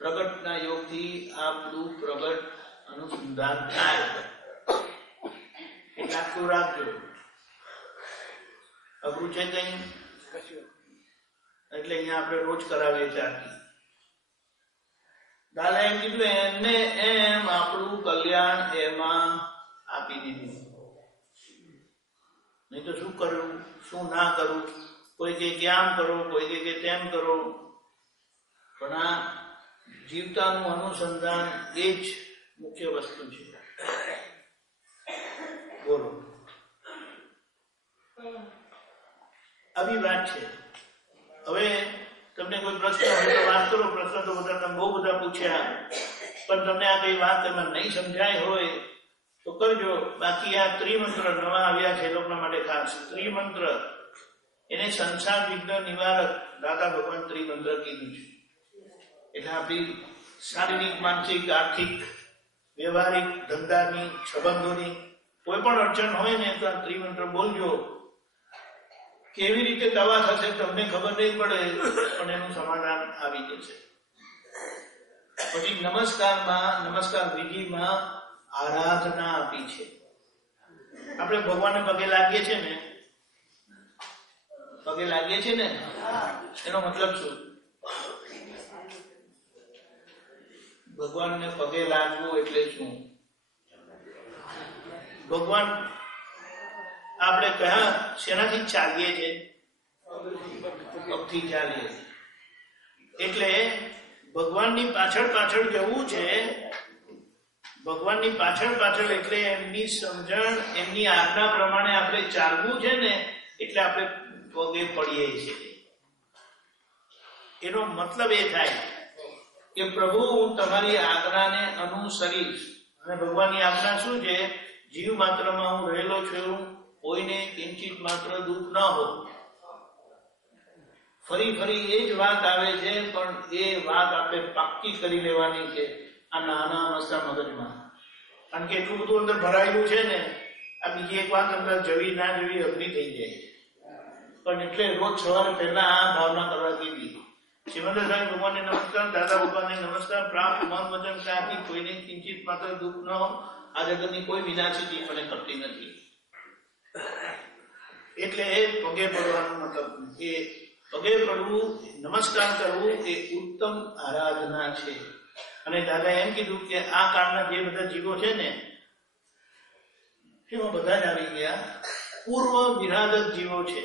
પ્રગટના યોગથી આપણું પ્રગટ અનુસંધાન થાય. એટલે આટલું રાખજો. અઘરું છે કઈ? એટલે અહીંયા આપણે રોજ કરાવીએ ચારથી. દાદા એમ કીધું એમને એમ આપણું કલ્યાણ એમાં આપી દીધું. નહીં તો શું કરવું, શું ના કરવું? કોઈ કે આમ કરો, કોઈ કે તેમ કરો. પણ આ જીવતાનું અનુસંધાન એ જ મુખ્ય વસ્તુ છે. બોલો, આવી વાત છે. હવે તમને કોઈ પ્રશ્ન હોય તો વાત કરો. પ્રશ્ન તો બધા તમે બહુ બધા પૂછ્યા, પણ તમને આ કઈ વાત એમાં નહીં સમજાય હોય તો કરજો. બાકી આ ત્રિમંત્ર નવા આવ્યા છે એ લોકોના માટે ખાસ. ત્રિમંત્ર એને સંસાર વિઘ્ન નિવારક દાદા ભગવાન ત્રિમંત્ર કીધું છે. એટલે આપણી શારીરિક, માનસિક, આર્થિક, વ્યવહારિક, ધંધાની, સંબંધોની કોઈ પણ અડચણ હોય ને તો આ ત્રિમંત્ર બોલજો. કેવી રીતે દવા થશે તમને ખબર નહીં પડે, પણ એનું સમાધાન આવી જશે. પછી નમસ્કાર વિધિમાં આરાધના આપી છે. આપણે ભગવાનને પગે લાગીએ છીએ ને, પગે લાગીએ છીએ ને, એનો મતલબ શું? ભગવાનને પગે લાગવું એટલે શું? ભગવાન આપણે કયા શેનાથી ચાલીએ છીએ? પગથી ચાલીએ. એટલે ભગવાનની પાછળ પાછળ જવું છે. ભગવાનની પાછળ પાછળ એટલે એમની સમજણ, એમની આજ્ઞા પ્રમાણે આપણે ચાલવું છે ને, એટલે આપણે પગે પડીએ છીએ. એનો મતલબ એ થાય કે પ્રભુ હું તમારી આજ્ઞાને અનુસરીશ. અને ભગવાનની આજ્ઞા શું છે? જીવ માત્રમાં હું રહેલો છું, કોઈને કિંચિત માત્ર દુઃખ ન હો. ફરી ફરી એ જ વાત આવે છે, પણ એ વાત આપણે પાક્કી કરી લેવાની છે આ નાના અવસ્થા મગજમાં. કારણ કે એટલું બધું અંદર ભરાયેલું છે ને, આ બીજી એક વાત અંદર જવી ના જવી અઘરી થઈ જાય. પણ એટલે રોજ સવારે પહેલા આ ભાવના કરવા દીધી. સિમંદર સાહેબ ભગવાનને નમસ્કાર, દાદા ભગવાનને નમસ્કાર. પ્રાપ્ત મન વચન કાથી કોઈને કિંચિત માત્ર દુઃખ ન હો. આ જગતની કોઈ વિનાશી મને કરતી નથી. એટલે એ પગે પડવાનો મતલબ, એ પગે પડવું, નમસ્કાર કરવું એ ઉત્તમ આરાધના છે. અને દાદા એમ કીધું કે આ કાળના જે બધા જીવો છે ને, એમાં બધા જ આવી ગયા પૂર્વ વિરાધક જીવો છે.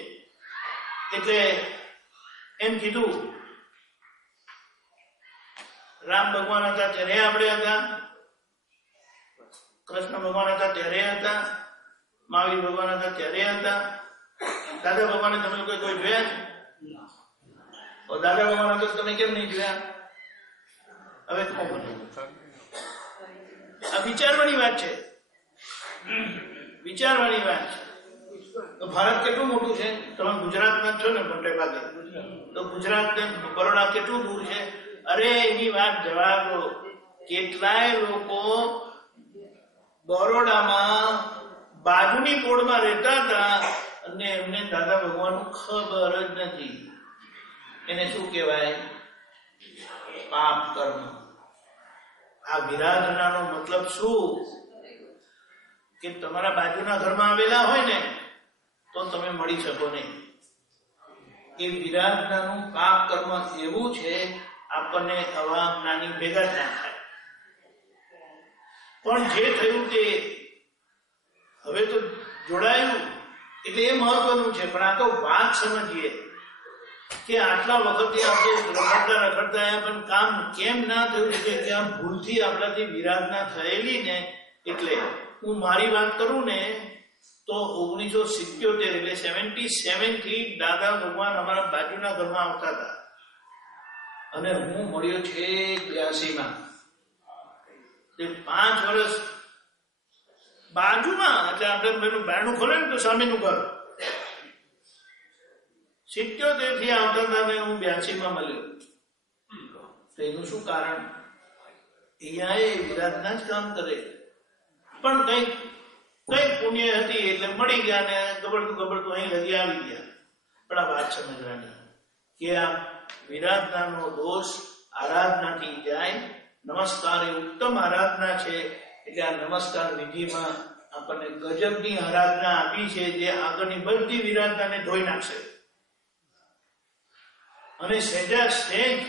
એટલે એમ કીધું રામ ભગવાન હતા ત્યારે આપણે હતા, કૃષ્ણ ભગવાન હતા ત્યારે હતા, મહાવીર ભગવાન હતા ત્યારે હતા. દાદા ભગવાને તમે લોકો કોઈ જોયા છે? દાદા ભગવાન હતા તમે કેમ નહીં જોયા? હવે આ વિચારવાની વાત છે, વિચારવાની વાત છે. તો ભારત કેટલું મોટું છે? તમે ગુજરાતના છો ને મોટે ભાગે, તો ગુજરાત ને બરોડા કેટલું દૂર છે? અરે એની વાત જવા દો. કેટલાય લોકો બરોડામાં બાજુની પોળમાં રહેતા હતા અને એમને દાદા ભગવાનનું ખબર જ નથી. એને શું કહેવાય? પાપ કર્મ. આ વિરાધનાનો મતલબ શું? કે તમારા બાજુના ઘરમાં આવેલા હોય ને તો તમે મળી શકો નહીં. એ વિરાધનાનું પાપ કર્મ એવું છે, આપણને આવા જ્ઞાની ભેગા ના થાય. પણ જે થયું તે હવે તો જોડાયું એટલે એ મહત્વનું છે. પણ આ તો વાત સમજીએ કે આટલા વખતે આપણે રખડતા આવ્યા પણ કામ કેમ ના થયું? કે આમ ભૂલથી આપણાથી વિરાધના થયેલી ને. એટલે હું મારી વાત કરું ને તો 1977 એટલે 77 થી દાદા ભગવાન અમારા બાજુના ઘરમાં આવતા હતા અને હું મળ્યો છે 82 5 વર્ષ બાજુમાં. એટલે આપણે પેલું બારણું ખોલે ને તો સામેનું ઘર. 77 થી આવતા હતા ને હું 82 મળ્યો. તો એનું શું કારણ? અહીંયા એ વિરાધના જ કામ કરે. પણ કઈક પુણ્ય હતી એટલે મળી ગયા ને ગબડતું અહીં લગી આવી ગયા. પણ આ વાત સમજવાની કે આ વિરાધનાનો દોષ આરાધનાથી જાય. નમસ્કાર એ ઉત્તમ આરાધના છે. એટલે આ નમસ્કાર વિધિમાં આપણને ગજબની આરાધના આપી છે, જે આગળની બધી વિરાધનાને ધોઈ નાખશે અને સહેજા સહેજ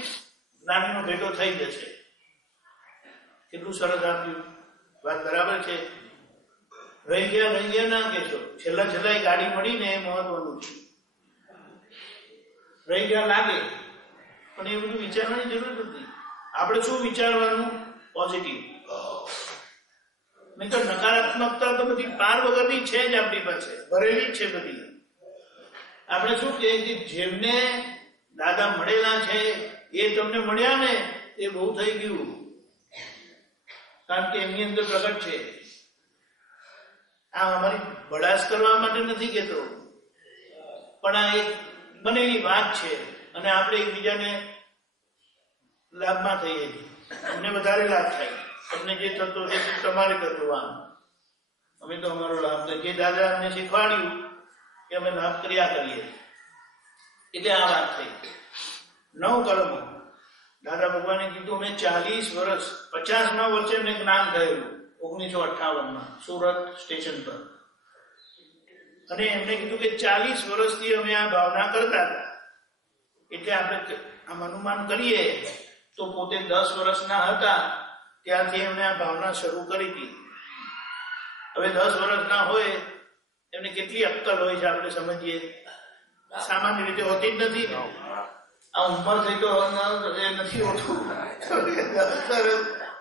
જ્ઞાનનો ભેટો થઈ જશે. કેટલું સરસ આપ્યું. વાત બરાબર છે. રહી ગયા ના કહેશો. છેલ્લા ગાડી મળીને એ મહત્વનું છે. રહી ગયા લાગે પણ એ બધું વિચારવાની જરૂર નથી. આપણે શું વિચારવાનું? પોઝિટિવ. નહીં તો નકારાત્મકતા તો બધી પાર વગરની છે જ આપણી પાસે, ભરેલી જ છે બધી. આપણે શું કહે કે જેમને દાદા મળેલા છે એ તમને મળ્યા ને એ બહુ થઈ ગયું. કારણ કે એમની અંદર પ્રગટ છે. આ અમારી બડાસ કરવા માટે નથી કહેતો, પણ આ એક બનેલી વાત છે અને આપણે એકબીજાને લાભમાં થઈએ છીએ. અમને વધારે લાભ થાય. તમને જે થતો છે તે તમારે કરવું. આમ અમે તો અમારો લાભ થાય. જે દાદા અમને શીખવાડ્યું કે અમે લાભ કર્યા કરીએ. એટલે આ વાત થઈ. 9 કલમો દાદા ભગવાને કીધું. મેં 40 વર્ષ 50મા વર્ષે મેં જ્ઞાન થયેલું 1958 સુરત સ્ટેશન પર. અને એમને કીધું કે 40 વર્ષથી અમે આ ભાવના કરતા હતા. એટલે આપણે આમ અનુમાન કરીએ તો પોતે 10 વર્ષના હતા ત્યારથી એમને આ ભાવના શરૂ કરી હતી. હવે 10 વર્ષના હોય એમને કેટલી અક્કલ હોય છે આપણે સમજીએ, સામાન્ય રીતે હોતી જ નથી ને. આ ઉંમર થઈ તો નથી હોતું,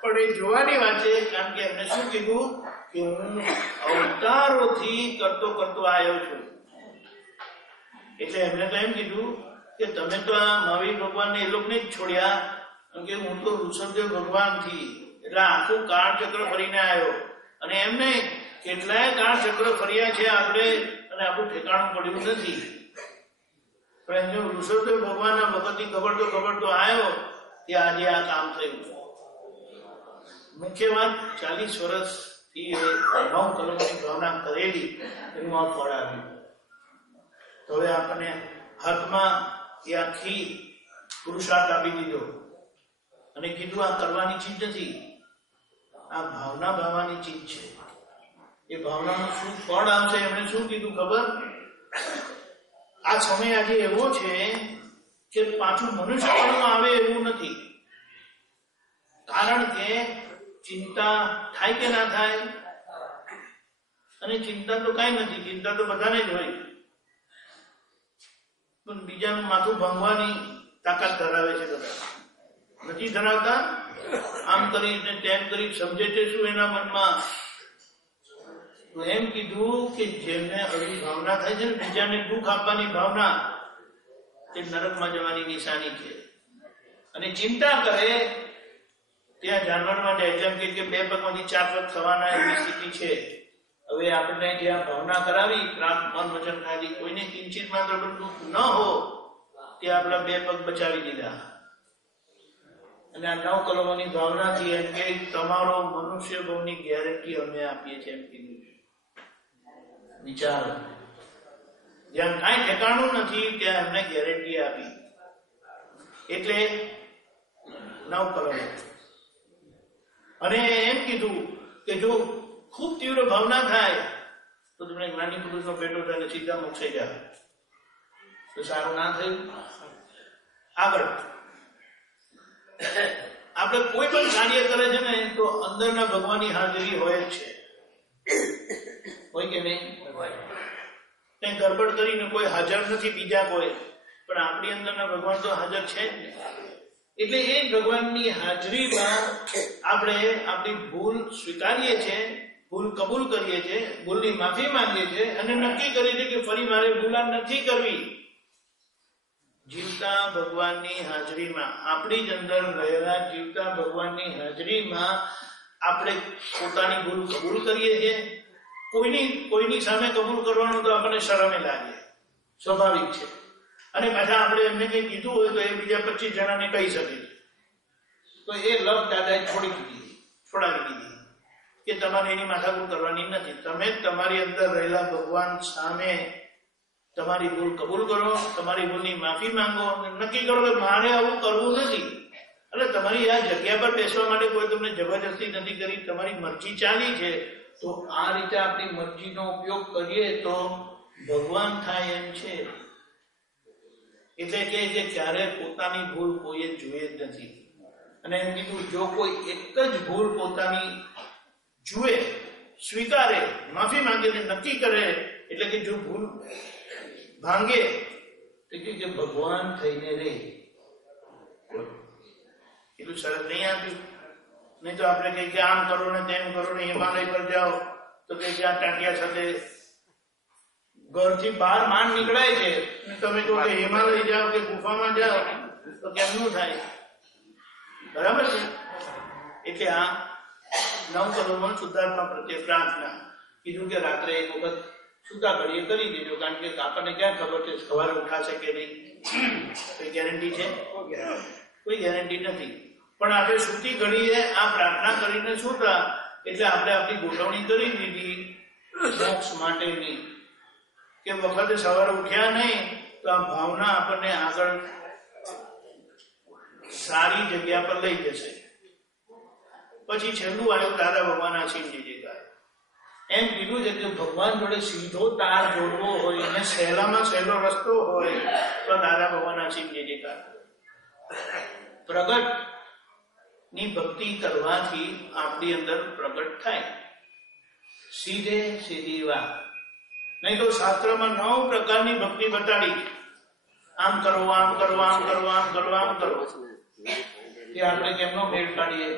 પણ એ જોવાની વાત છે. કારણ કે એમને શું કીધું કે હું અવતારોથી કરતો આવ્યો છું. એટલે એમને તો એમ કીધું કે તમે તો આ મહાવીર ભગવાનને એ લોકોને જ છોડ્યા, કારણ કે હું તો ઋષભદેવ ભગવાનથી, એટલે આખું કાળચક્ર ફરીને આવ્યો. અને એમ નહીં, કેટલાય કાળચક્ર ફર્યા છે આપણે, અને આપણું ઠેકાણું પડ્યું નથી. પણ એમ ઋષભદેવ ભગવાનના ભગતની ખબર તો આવ્યો કે આજે આ કામ થયું. મુખ્ય વાત 40 વર્ષથી 9 કલમની ભાવના કરેલી, એનું આ ફળ આવ્યું. તો હવે આપણને હાથમાં એ આખી પુરુષાર્થ આપી દીધો અને કીધું આ કરવાની ચીજ નથી, આ ભાવના ભાવવાની ચીજ છે. એ ભાવનાનું શું ફળ આવશે એમણે શું કીધું ખબર? આ સમય આજે એવો છે કે પાછું મનુષ્યપણમાં આવે એવું નથી. કારણ કે ચિંતા થાય કે ના થાય, અને ચિંતા તો કઈ નથી, ચિંતા તો બધાને જ હોય, પણ બીજાનું માથું ભાંગવાની તાકાત ધરાવે છે બધા, નથી ધરાવતા. આમ કરીને તેમ કરી સમજે છે શું એના મનમાં? તો એમ કીધું કે જેમને આવી ભાવના થાય છે ને, બીજાને દુઃખ આપવાની ભાવના, તે નરકમાં જવાની નિશાની છે. અને ચિંતા કરે ત્યાં જાનવરમાં જાય. જેમ કે 2 પગમાંથી 4 પગ થવાના એવી સ્થિતિ છે. હવે આપણે જ્યાં ભાવના કરાવી પ્રાપ્ત મન વચન ખાલી, કોઈને કિંચિત માત્ર દુઃખ ન હો, ત્યાં આપણા 2 પગ બચાવી દીધા. અને આ 9 કલમોની ભાવનાથી એમ કે તમારો મનુષ્ય ભાવની ગેરંટી અમે આપીએ છીએ એમ કીધું છે. વિચારો, જ્યાં કાંઈ ઠેકાણું નથી ત્યાં એમને ગેરંટી આપી. એટલે 9 કલમ. અને એમ કીધું કે જો ખૂબ તીવ્ર ભાવના થાય તો તમને જ્ઞાની પુરુષનો ભેટો થાય ને સીધા મોક્ષે જાય. તો સારું ના થયું. આગળ આપણે કોઈ પણ કાર્ય કરે છે ને તો અંદરના ભગવાનની હાજરી હોય જ છે, હોય કે નહીં? કઈ ગડબડ કરીને કોઈ હાજર નથી બીજા કોઈ, પણ આપણી અંદરના ભગવાન તો હાજર છે જ ને. એટલે એ ભગવાનની હાજરીમાં આપણે આપણી ભૂલ સ્વીકારીએ છીએ, ભૂલ કબૂલ કરીએ છીએ, ભૂલની માફી માંગીએ છીએ અને નક્કી કરીએ છીએ કે ફરી મારે ભૂલ નથી કરવી. જીવતા ભગવાનની હાજરીમાં, આપણી જ અંદર રહેલા જીવતા ભગવાનની હાજરીમાં આપણે પોતાની ભૂલ કબૂલ કરીએ છીએ. કોઈની સામે કબૂલ કરવાનું તો આપણને શરમે લાગે, સ્વાભાવિક છે. અને પાછા આપણે એમને કંઈ કીધું હોય તો એ બીજા 25 જણાને કહી શકે. તો એ લપ દાદાએ છોડાવી દીધી કે તમારે એની માથાકૂટ કરવાની નથી. તમે તમારી અંદર રહેલા ભગવાન સામે તમારી ભૂલ કબૂલ કરો, તમારી ભૂલની માફી માંગો, નક્કી કરો કે મારે આવું કરવું નથી. એટલે તમારી આ જગ્યા પર બેસવા માટે કોઈ તમને જબરજસ્તી નથી કરી, તમારી મરજી ચાલી છે. તો આ રીતે આપણી મરજીનો ઉપયોગ કરીએ તો ભગવાન થાય એમ છે. એટલે કે ક્યારે પોતાની ભૂલ કોઈએ જોઈએ જ નથી. અને એમ કીધું જો કોઈ એક જ ભૂલ પોતાની જુએ, સ્વીકારે, માફી માંગીને નક્કી કરે, એટલે કે જો ભૂલ ભાંગે તો કે ભગવાન થઈને રહે. એટલું સરસ નહીં આપ્યું. નહીં તો આપણે કઈ કે આમ કરો ને તેમ કરો ને, હિમાલય પર જાઓ તો કઈ આ ટાંટિયા સાથે ઘરથી બહાર માંડ નીકળાય છે, તમે કહો કે હિમાલય જાઓ કે ગુફામાં જાઓ તો કેમનું થાય? બરાબર છે. એટલે આ 9 કલમમાં શુદ્ધાત્મા પ્રત્યે પ્રાર્થના કીધું કે રાત્રે એક વખત સુતા ઘડીએ કરી દેજો, કારણ કે આપણને ક્યાં ખબર છે સવારે ઉઠાશે કે નહીં, કોઈ ગેરંટી છે? કોઈ ગેરંટી નથી. પણ આપણે સુતી ઘડીએ આ પ્રાર્થના કરીને સુતા, એટલે આપણે આપણી ગોઠવણી કરી દીધી મોક્ષ માટેની, કે વખતે સવારે ઉઠ્યા નહીં તો આ ભાવના આપણને આગળ સારી જગ્યા પર લઈ જશે. પછી છેલ્લું આવ્યું દાદા ભગવાન આશીષજી જયકાર. એમ કીધું છે કે ભગવાન જોડે સીધો તાર જોડવો હોય અને સહેલામાં સહેલો રસ્તો હોય તો દાદા ભગવાન આશીષજી જયકાર. પ્રગટ ની ભક્તિ કરવાથી આપણી અંદર પ્રગટ થાય. સીધે સીધી વાત. નહીં તો શાસ્ત્રમાં 9 પ્રકારની ભક્તિ બતાડી, આમ કરો, આમ કરો, આમ કરો, આમ કરો, આમ કરો. એ આપણે કેમનો ભેદ પાડીએ?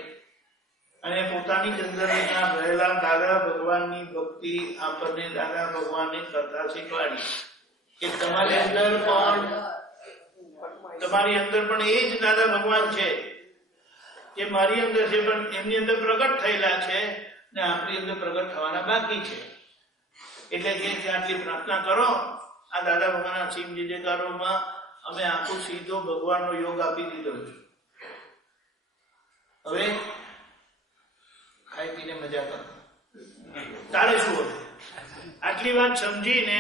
અને પોતાની જ અંદર રહેલા દાદા ભગવાનની ભક્તિ આપણને દાદા ભગવાનની કરતા શીખવાડી કે તમારી અંદર પણ એ જ દાદા ભગવાન છે જે મારી અંદર છે, પણ એમની અંદર પ્રગટ થયેલા છે ને આપણી અંદર પ્રગટ થવાના બાકી છે. એટલે કે આટલી પ્રાર્થના કરો. આ દાદા ભગવાનના સિંહ જયકારોમાં અમે આખું સીધો ભગવાનનો યોગ આપી દીધો છે. હવે ખાઈ પીને મજા કરો. તારે શું હોય? આટલી વાત સમજીને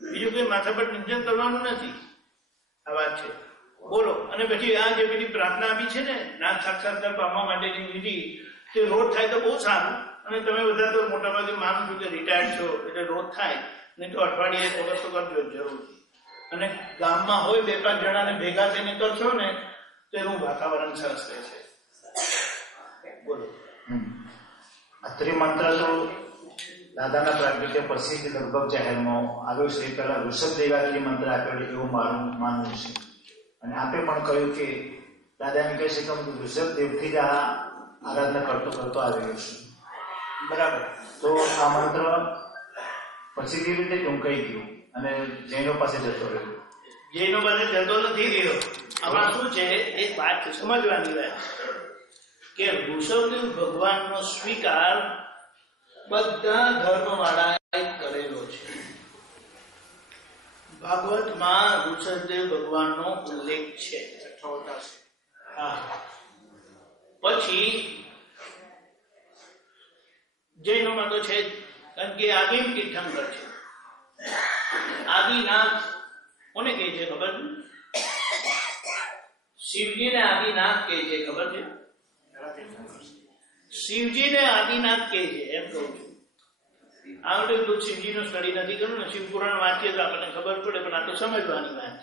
બીજું કઈ માથા પર નિંદન કરવાનું નથી. આ વાત છે, બોલો. અને પછી આ જે પેલી પ્રાર્થના આપી છે ને, નામ સાક્ષાત્કાર પામવા માટેની વિધિ, તે રોજ થાય તો બહુ સારું. અને તમે બધા તો મોટાભાગે માનું છું કે રિટાયર્ડ છો એટલે રોજ થાય, નહીં તો અઠવાડિયે વગર તો કરજો જરૂરથી. અને ગામમાં હોય 2-5 જણાને ભેગા થઈને કરશો ને તો એનું વાતાવરણ સરસ રહે છે. બોલો. ત્રિમંત્ર તો દાદાના પ્રાગટ્ય પછી લગભગ જાહેરમાં આવ્યો છે. પહેલા ઋષભદેવાથી મંત્ર આપેલો એવું મારું માનવું છે. અને આપે પણ કહ્યું કે દાદાને કહે છે કે હું ઋષભદેવથી જ આ આરાધના કરતો આવ્યો છું. બરાબર. તો આ મંત્ર પછી કેવી રીતે ટૂંકાઈ ગયું અને જૈનો પાસે જતો રહ્યો? જૈનો પાસે જતો નથી રહ્યો. આમાં શું છે, એક વાત સમજવાની વાત કે ઋષભદેવ ભગવાનનો સ્વીકાર બધા ધર્મવાળાએ કરેલો છે. ભાગવતમાં ઋષભદેવ ભગવાનનો ઉલ્લેખ છે. હા. પછી જૈનોમાં તો છે, કારણ કે આદિમ તીર્થંકર છે. આદિનાથ કોને કહે છે ખબર છે? શિવજીને આદિનાથ કહે છે, ખબર છે? શિવજીને આદિનાથ કહે છે, એમ કહું છું. આ માટે બધું શિવજીનો સ્ટડી નથી કર્યું ને, શિવપુરાણ વાંચીએ તો આપણને ખબર પડે, પણ આ તો સમજવાની વાત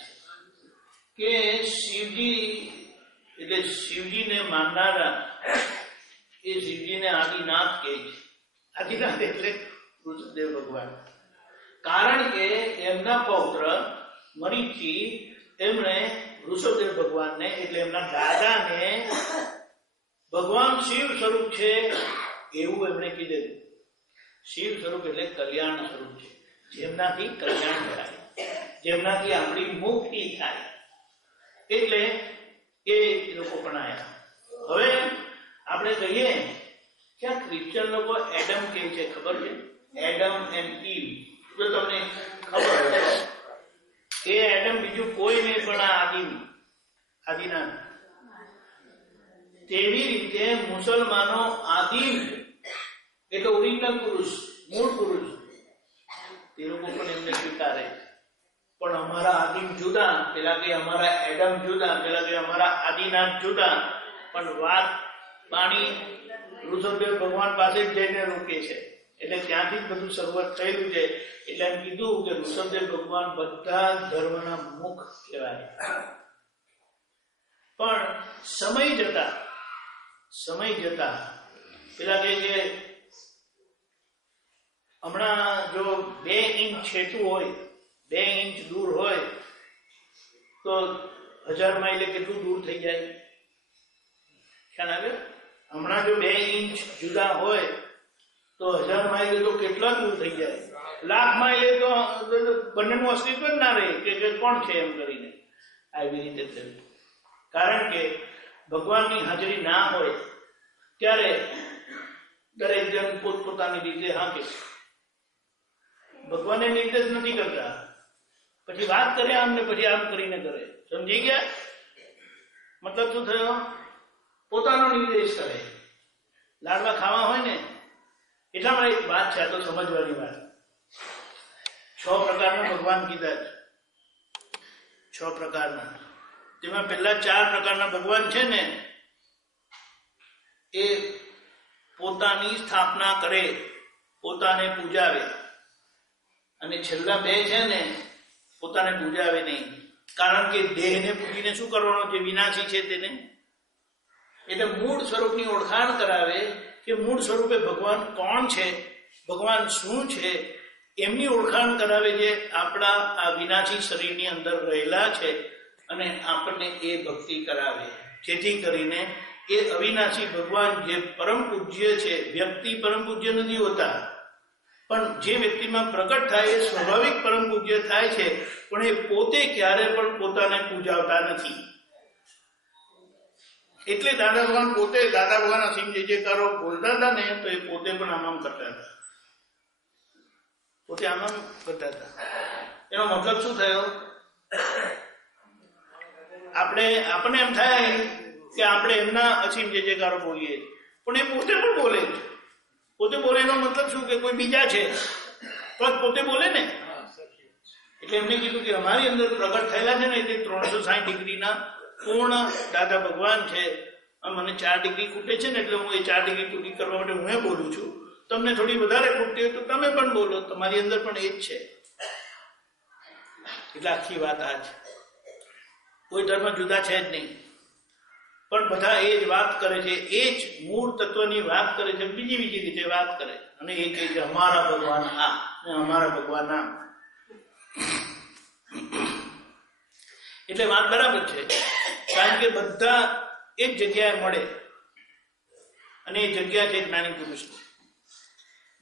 છે કે શિવજી એટલે શિવજીને માનનારા એ શિવજીને આદિનાથ કહે છે. આદિનાથ એટલે ઋષભદેવ ભગવાન. કારણ કે એમના પૌત્ર મરીચી એમણે ઋષભદેવ ભગવાનને એટલે એમના દાદાને ભગવાન શિવ સ્વરૂપ છે એવું એમણે કીધેલું. શિવ સ્વરૂપ એટલે કલ્યાણ સ્વરૂપ છે, જેમનાથી કલ્યાણ થાય, જેમનાથી આપણી મુક્તિ થાય. એટલે એ લોકો પણ આવ્યા. હવે આપણે કહીએ કે આ ક્રિશ્ચન લોકો એડમ કહે છે, ખબર છે? Adam and eve. જો તમને ખબર હોય, એ એડમ બીજું કોઈ નહીં પણ આ આદિનાથ. તેવી રીતે મુસલમાનો આદિમ એટલે ઓરિજિનલ પુરુષ, મૂળ પુરુષ, તે લોકો પણ એમને સ્વીકારે. પણ અમારા આદિમ જુદા, પેલા કે અમારા એડમ જુદા, પેલા કે અમારા આદિનાથ જુદા. પણ વાત પાણી ઋષભદેવ ભગવાન પાસે જ જઈને રોકે છે. એટલે ત્યાંથી જ બધું શરૂઆત થયેલું છે. એટલે એમ કીધું કે ઋષભદેવ ભગવાન બધા ધર્મના મુખ કહેવાય. પણ સમય જતા પેલા કે હમણાં જો 2 ઇંચ છેટું હોય, 2 ઇંચ દૂર હોય તો 1000 માઇલે કેટલું દૂર થઈ જાય? ખ્યાલ આવે? હમણાં જો 2 ઇંચ જુદા હોય તો 1000 માઇલે તો કેટલા દૂર થઈ જાય? 1,00,000 માઇલે તો બંનેનું અસ્તિત્વ જ ના રહે કે કોણ છે એમ કરીને. આવી રીતે થયું. કારણ કે ભગવાનની હાજરી ના હોય ત્યારે દરેક જણ પોતપોતાની રીતે હાંકે. ભગવાનને નિર્દેશ નથી કરતા, પછી વાત કરે આમ ને પછી આમ કરીને કરે. સમજી ગયા? મતલબ શું થયો? પોતાનો નિર્દેશ કરે. લાડવા ખાવા હોય ને એટલામાં એક વાત છે, આ તો સમજવાની વાત. 6 પ્રકારના ભગવાન કીધા છે. 6 પ્રકારના. તેમાં પહેલા 4 પ્રકારના ભગવાન છે ને એ પોતાની સ્થાપના કરે, પોતાને પૂજાવે. અને છેલ્લા 2 છે ને પોતાને પૂજાવે નહીં. કારણ કે દેહને પૂજીને શું કરવાનો છે? વિનાશી છે તેને. એટલે મૂળ સ્વરૂપની ઓળખાણ કરાવે કે મૂળ સ્વરૂપે ભગવાન કોણ છે, ભગવાન શું છે, એમની ઓળખાણ કરાવે જે આપણા આ વિનાશી શરીરની અંદર રહેલા છે, અને આપણને એ ભક્તિ કરાવે, જેથી કરીને એ અવિનાશી ભગવાન જે પરમ પૂજ્ય છે, વ્યક્તિ પરમ પૂજ્ય નથી હોતા, પણ જે વ્યક્તિમાં પ્રગટ થાય એ સ્વાભાવિક પરમ પૂજ્ય થાય છે, પણ એ પોતે ક્યારે પણ પોતાને પૂજાવતા નથી. એટલે દાદા ભગવાન પોતે, દાદા ભગવાન અસીમ જે કારો બોલતા હતા ને, તો એ પોતે પણ આમ કરતા હતા, પોતે આમ કરતા હતા. એનો મતલબ શું થયો? આપણને એમ થાય કે આપણે એમના અસીમ જે કારો બોલીએ, પણ એ પોતે પણ બોલે છે. પોતે બોલે એનો મતલબ શું? કે કોઈ બીજા છે તો પોતે બોલે ને. એટલે એમને કીધું કે અમારી અંદર પ્રગટ થયેલા છે ને, એટલે 360 ડિગ્રીના પૂર્ણ દાદા ભગવાન છે. મને 4 ડિગ્રી ખૂટે છે ને, એટલે હું એ 4 ડિગ્રી પૂરી કરવા માટે હું બોલું છું. તમને થોડી વધારે ખૂટતી હોય તો તમે પણ બોલો, તમારી અંદર પણ એ જ છે. એટલે આખી વાત આ છે. કોઈ ધર્મ જુદા છે જ નહીં, પણ બધા એ જ વાત કરે છે, એ જ મૂળ તત્વની વાત કરે છે, બીજી રીતે વાત કરે, અને એ કહે છે અમારા ભગવાન આ અને અમારા ભગવાન આ. એટલે વાત બરાબર છે, કારણ કે બધા એક જગ્યાએ મળે, અને એ જગ્યા છે જ્ઞાની પુરુષની,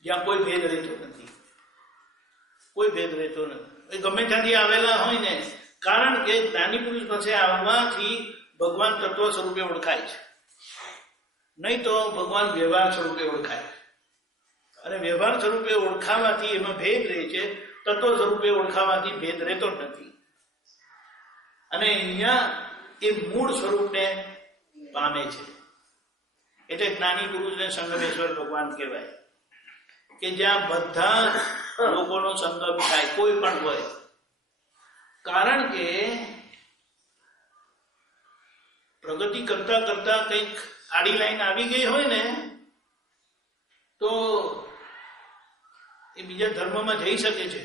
જ્યાં કોઈ ભેદ રહેતો નથી. કોઈ ભેદ રહેતો નથી, ગમે ત્યાંથી આવેલા હોય ને, કારણ કે જ્ઞાની પુરુષ પાસે આવવાથી ભગવાન તત્વ સ્વરૂપે ઓળખાય છે, નહીં તો ભગવાન વ્યવહાર સ્વરૂપે ઓળખાય. અને વ્યવહાર સ્વરૂપે ઓળખાવાથી એમાં ભેદ રહે છે, તત્વ સ્વરૂપે ઓળખાવાથી ભેદ રહેતો નથી. અને અહીંયા એ મૂળ સ્વરૂપને પામે છે. એટલે જ્ઞાની પુરુષને સંગમેશ્વર ભગવાન કહેવાય, કે જ્યાં બધા લોકોનો સંગમ થાય, કોઈ પણ હોય. કારણ કે પ્રગતિ કરતા કરતા કંઈક આડી લાઈન આવી ગઈ હોય ને, તો એ બીજા ધર્મમાં જઈ શકે છે.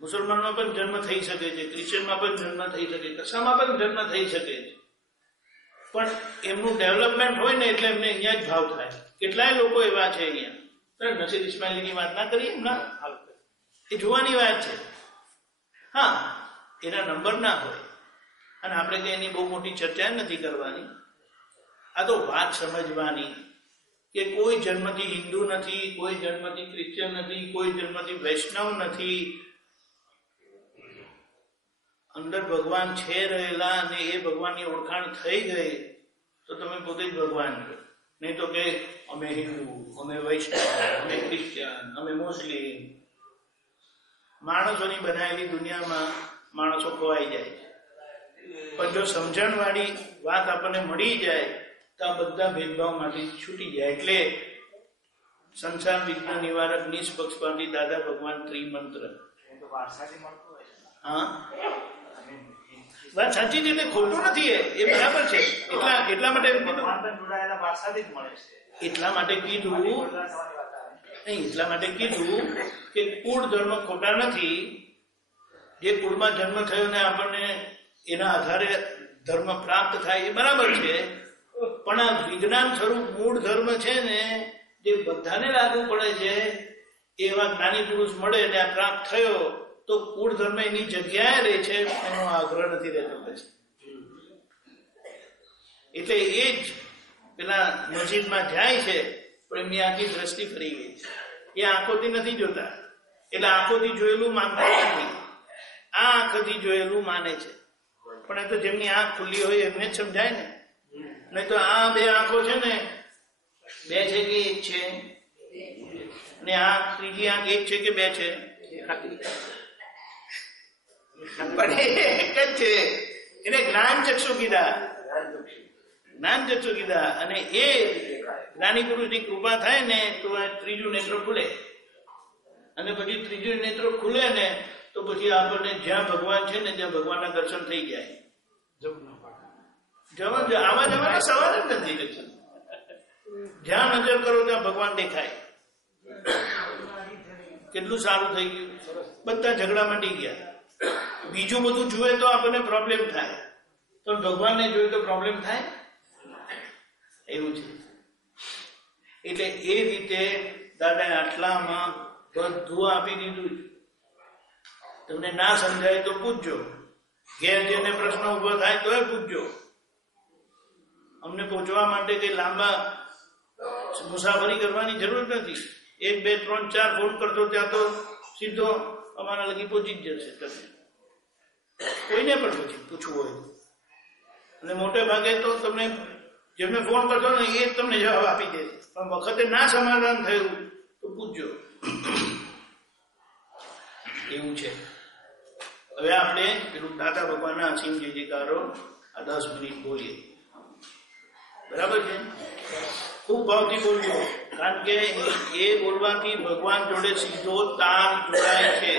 મુસલમાનમાં પણ જન્મ થઈ શકે છે, ક્રિશ્ચિયનમાં પણ જન્મ થઈ શકે, કશામાં પણ જન્મ થઈ શકે છે. પણ એમનું ડેવલપમેન્ટ હોય ને, એટલે એમને અહીંયા જ ભાવ થાય. કેટલાય લોકો એવા છે અહીંયા, નસીર ઇસ્માઇલીની વાત ના કરીએ એમના, એ જોવાની વાત છે. હા, એના નંબર ના હોય, અને આપણે કંઈ એની બહુ મોટી ચર્ચા નથી કરવાની. આ તો વાત સમજવાની કે કોઈ જન્મથી હિન્દુ નથી, કોઈ જન્મથી ક્રિશ્ચિયન નથી, કોઈ જન્મથી વૈષ્ણવ નથી. અંદર ભગવાન છે રહેલા, અને એ ભગવાનની ઓળખાણ થઈ ગઈ તો તમે પોતે જ ભગવાન છો. નહીં તો કે અમે હિન્દુ, અમે વૈષ્ણવ, અમે ક્રિશ્ચિયન, અમે મુસ્લિમ. માણસોની બનાવેલી દુનિયામાં માણસો ખોવાઈ જાય છે. પણ જો સમજણવાળી વાત આપણને મળી જાય તો આ બધા ભેદભાવમાંથી છૂટી જાય. એટલે સંસાર વિઘ્ન નિવારક નિષ્પક્ષપાતી દાદા ભગવાન ત્રિમંત્ર. હા, વાત સાચી છે, ખોટું નથી, એ બરાબર છે. એટલા માટે કીધું કે કુળ ધર્મ ખોટા નથી. જે કુળમાં જન્મ થયો ને આપણને એના આધારે ધર્મ પ્રાપ્ત થાય એ બરાબર છે, પણ આ વિજ્ઞાન સ્વરૂપ મૂળ ધર્મ છે ને, જે બધાને લાગુ પડે છે, એવા જ્ઞાની પુરુષ મળે ને આ પ્રાપ્ત થયો તો કુળ ધર્મ એની જગ્યાએ રહે છે, એનો આગ્રહ નથી રહેતો પછી. એટલે એ જ પેલા મસ્જિદમાં જાય છે, પણ એમની આખી દ્રષ્ટિ ફરી ગઈ છે. એ આંખોથી નથી જોતા, એટલે આંખોથી જોયેલું માનતા નથી, આ આંખોથી જોયેલું માને છે. પણ એ તો જેમની આંખ ખુલ્લી હોય એમને જ સમજાય ને. નહીં તો આ બે આંખો છે ને, બે છે કે એક છે, અને આ ત્રીજી આંખ એક છે કે બે છે? પણ એક જ છે. એને જ્ઞાન ચક્ષુ કીધા, જ્ઞાન ચક્ષુ કીધા. અને એ જ્ઞાની પુરુષની કૃપા થાય ને તો ત્રીજું નેત્ર ખુલે, અને પછી ત્રીજું નેત્ર ખુલે ને તો પછી આપણને જ્યાં ભગવાન છે ને ત્યાં ભગવાનના દર્શન થઈ જાય. આવા જવાનો સવાલ જ નથી. જ્યાં નજર કરો ત્યાં ભગવાન દેખાય. કેટલું સારું થઈ ગયું, બધા ઝઘડા મટી ગયા. બીજું બધું જુએ તો આપણને પ્રોબ્લેમ થાય, તો ભગવાનને જોઈએ તો પ્રોબ્લેમ થાય, એવું છે. એટલે એ રીતે દાદાએ આટલામાં બધું આપી દીધું. તમને ના સમજાય તો પૂછજો, ઘેર જઈને પ્રશ્ન ઉભો થાય તો પૂછજો. અમને પહોંચવા માટે કઈ લાંબા મુસાફરી કરવાની જરૂર નથી. 1, 2, 3, 4 ફોન કરશો ત્યાં તો સીધો અમારા લગી પહોંચી જ જશે. તમે કોઈને પણ પછી પૂછવું હોય અને મોટે ભાગે તો તમને જેમને ફોન કરશો ને એ તમને જવાબ આપી દે. પણ વખતે ના સમાધાન થયું તો પૂછજો. એવું છે. હવે આપણે પેલું દાદા ભગવાનના અસીમ જય જયકારો આ 10 મિનિટ બોલીએ. બરાબર છે? ખૂબ ભાવથી બોલજો, કારણ કે એ બોલવાથી ભગવાન જોડે સીધો તાર જોડાય છે.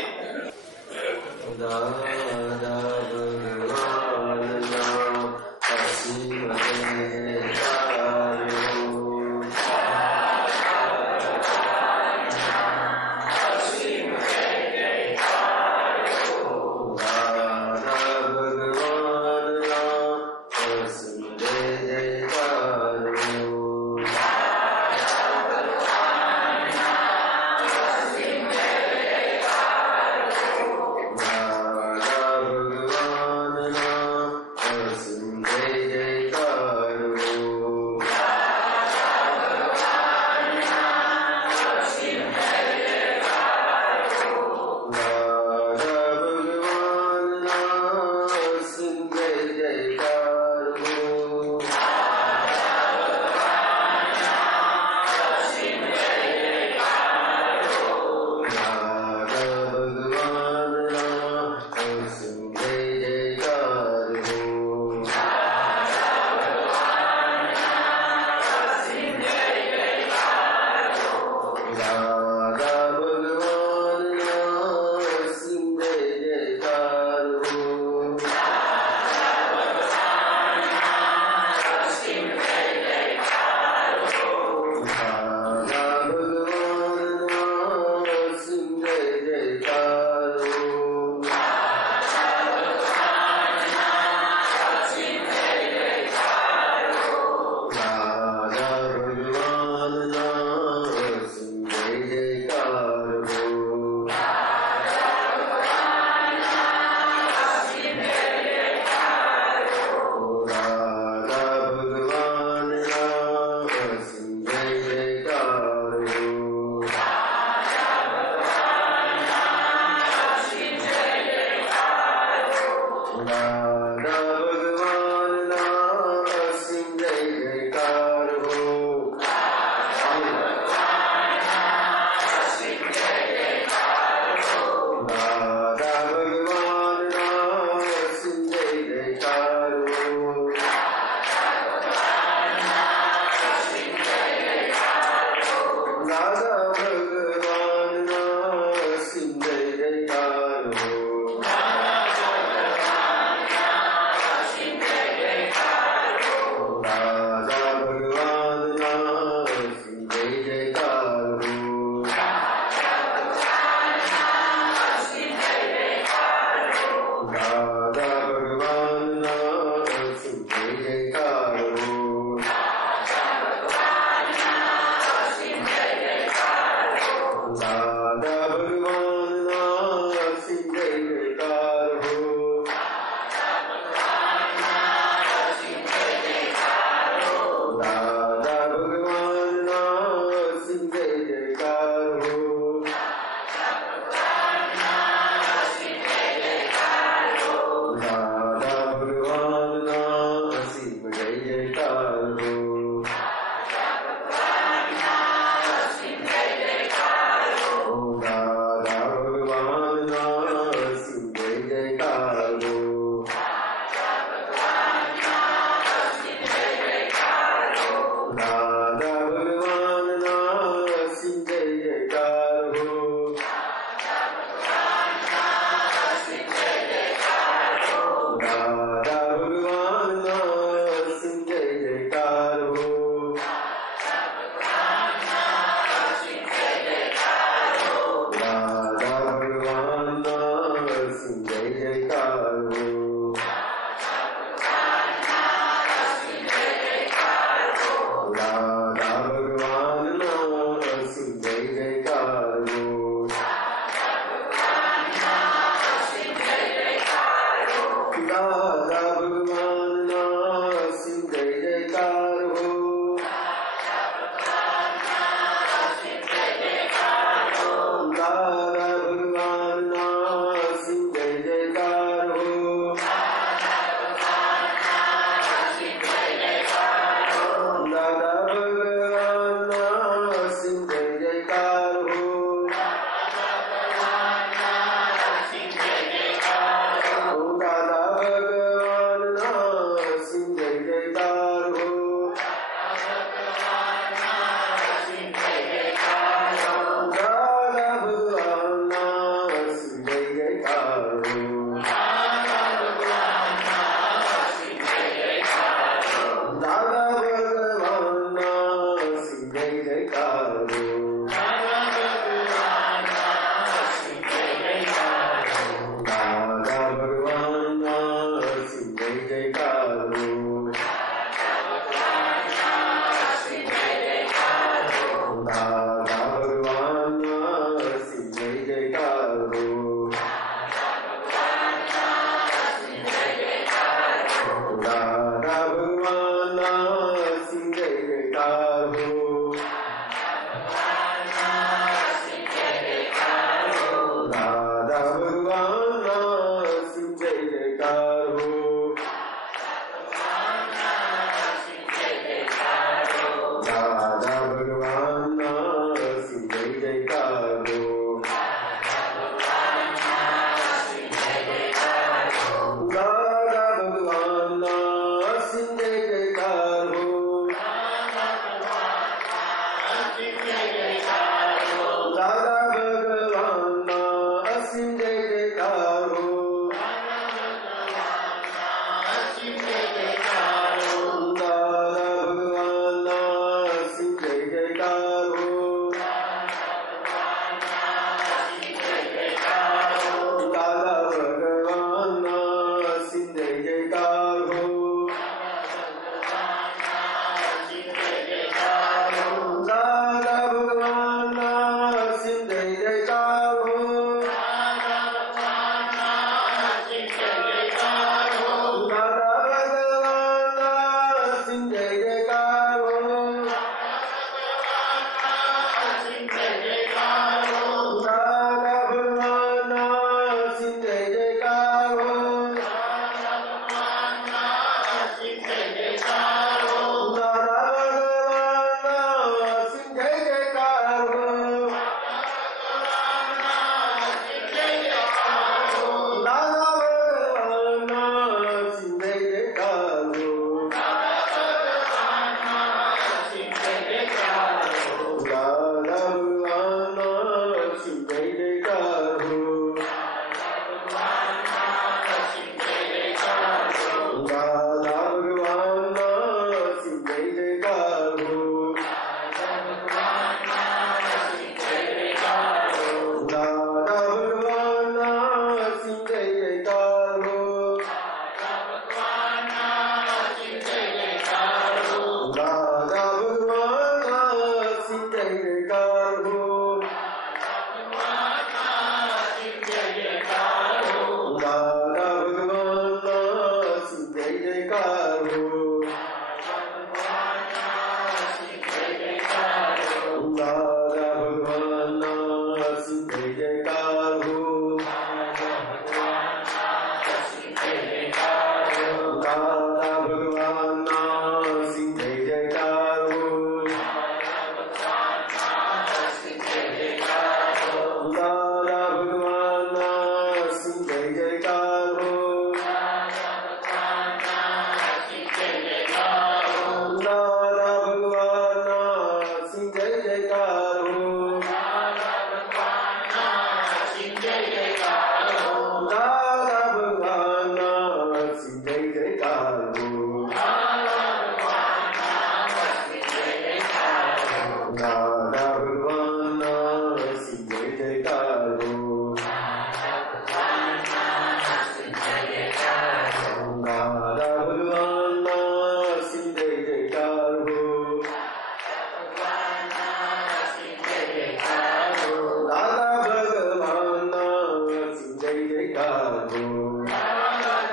जयकार हो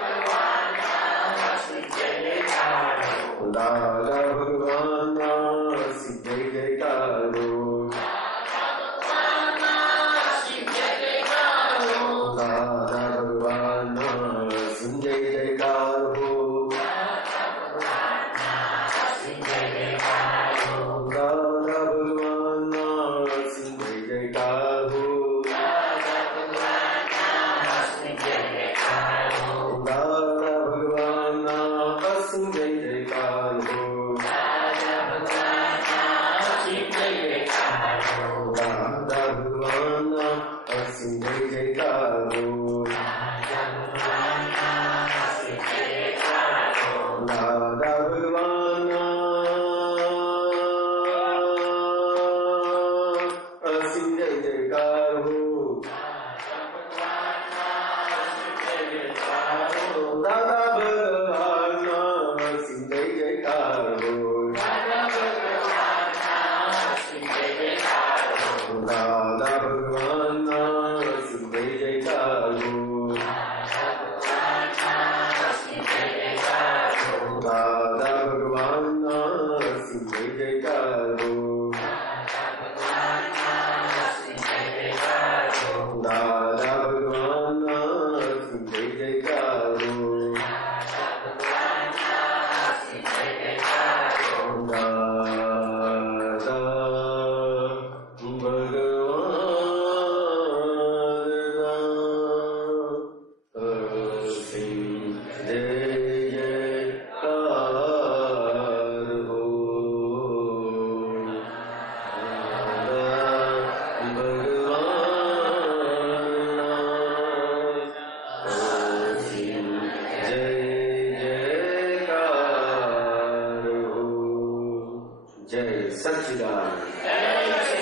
दादा भगवान सिद्ध जयकार हो दादा भगवान सिद्ध जयकार हो दादा भगवान सिद्ध जयकार हो दादा भगवान सिद्ध जयकार हो दादा भगवान सिद्ध जयकार हो दादा भगवान सिद्ध जयकार हो दादा भगवान सिद्ध जयकार हो दादा भगवान सिद्ध जयकार हो दादा भगवान सिद्ध जयकार हो दादा भगवान सिद्ध जयकार हो दादा भगवान सिद्ध जयकार हो जय सच्चिदानंद।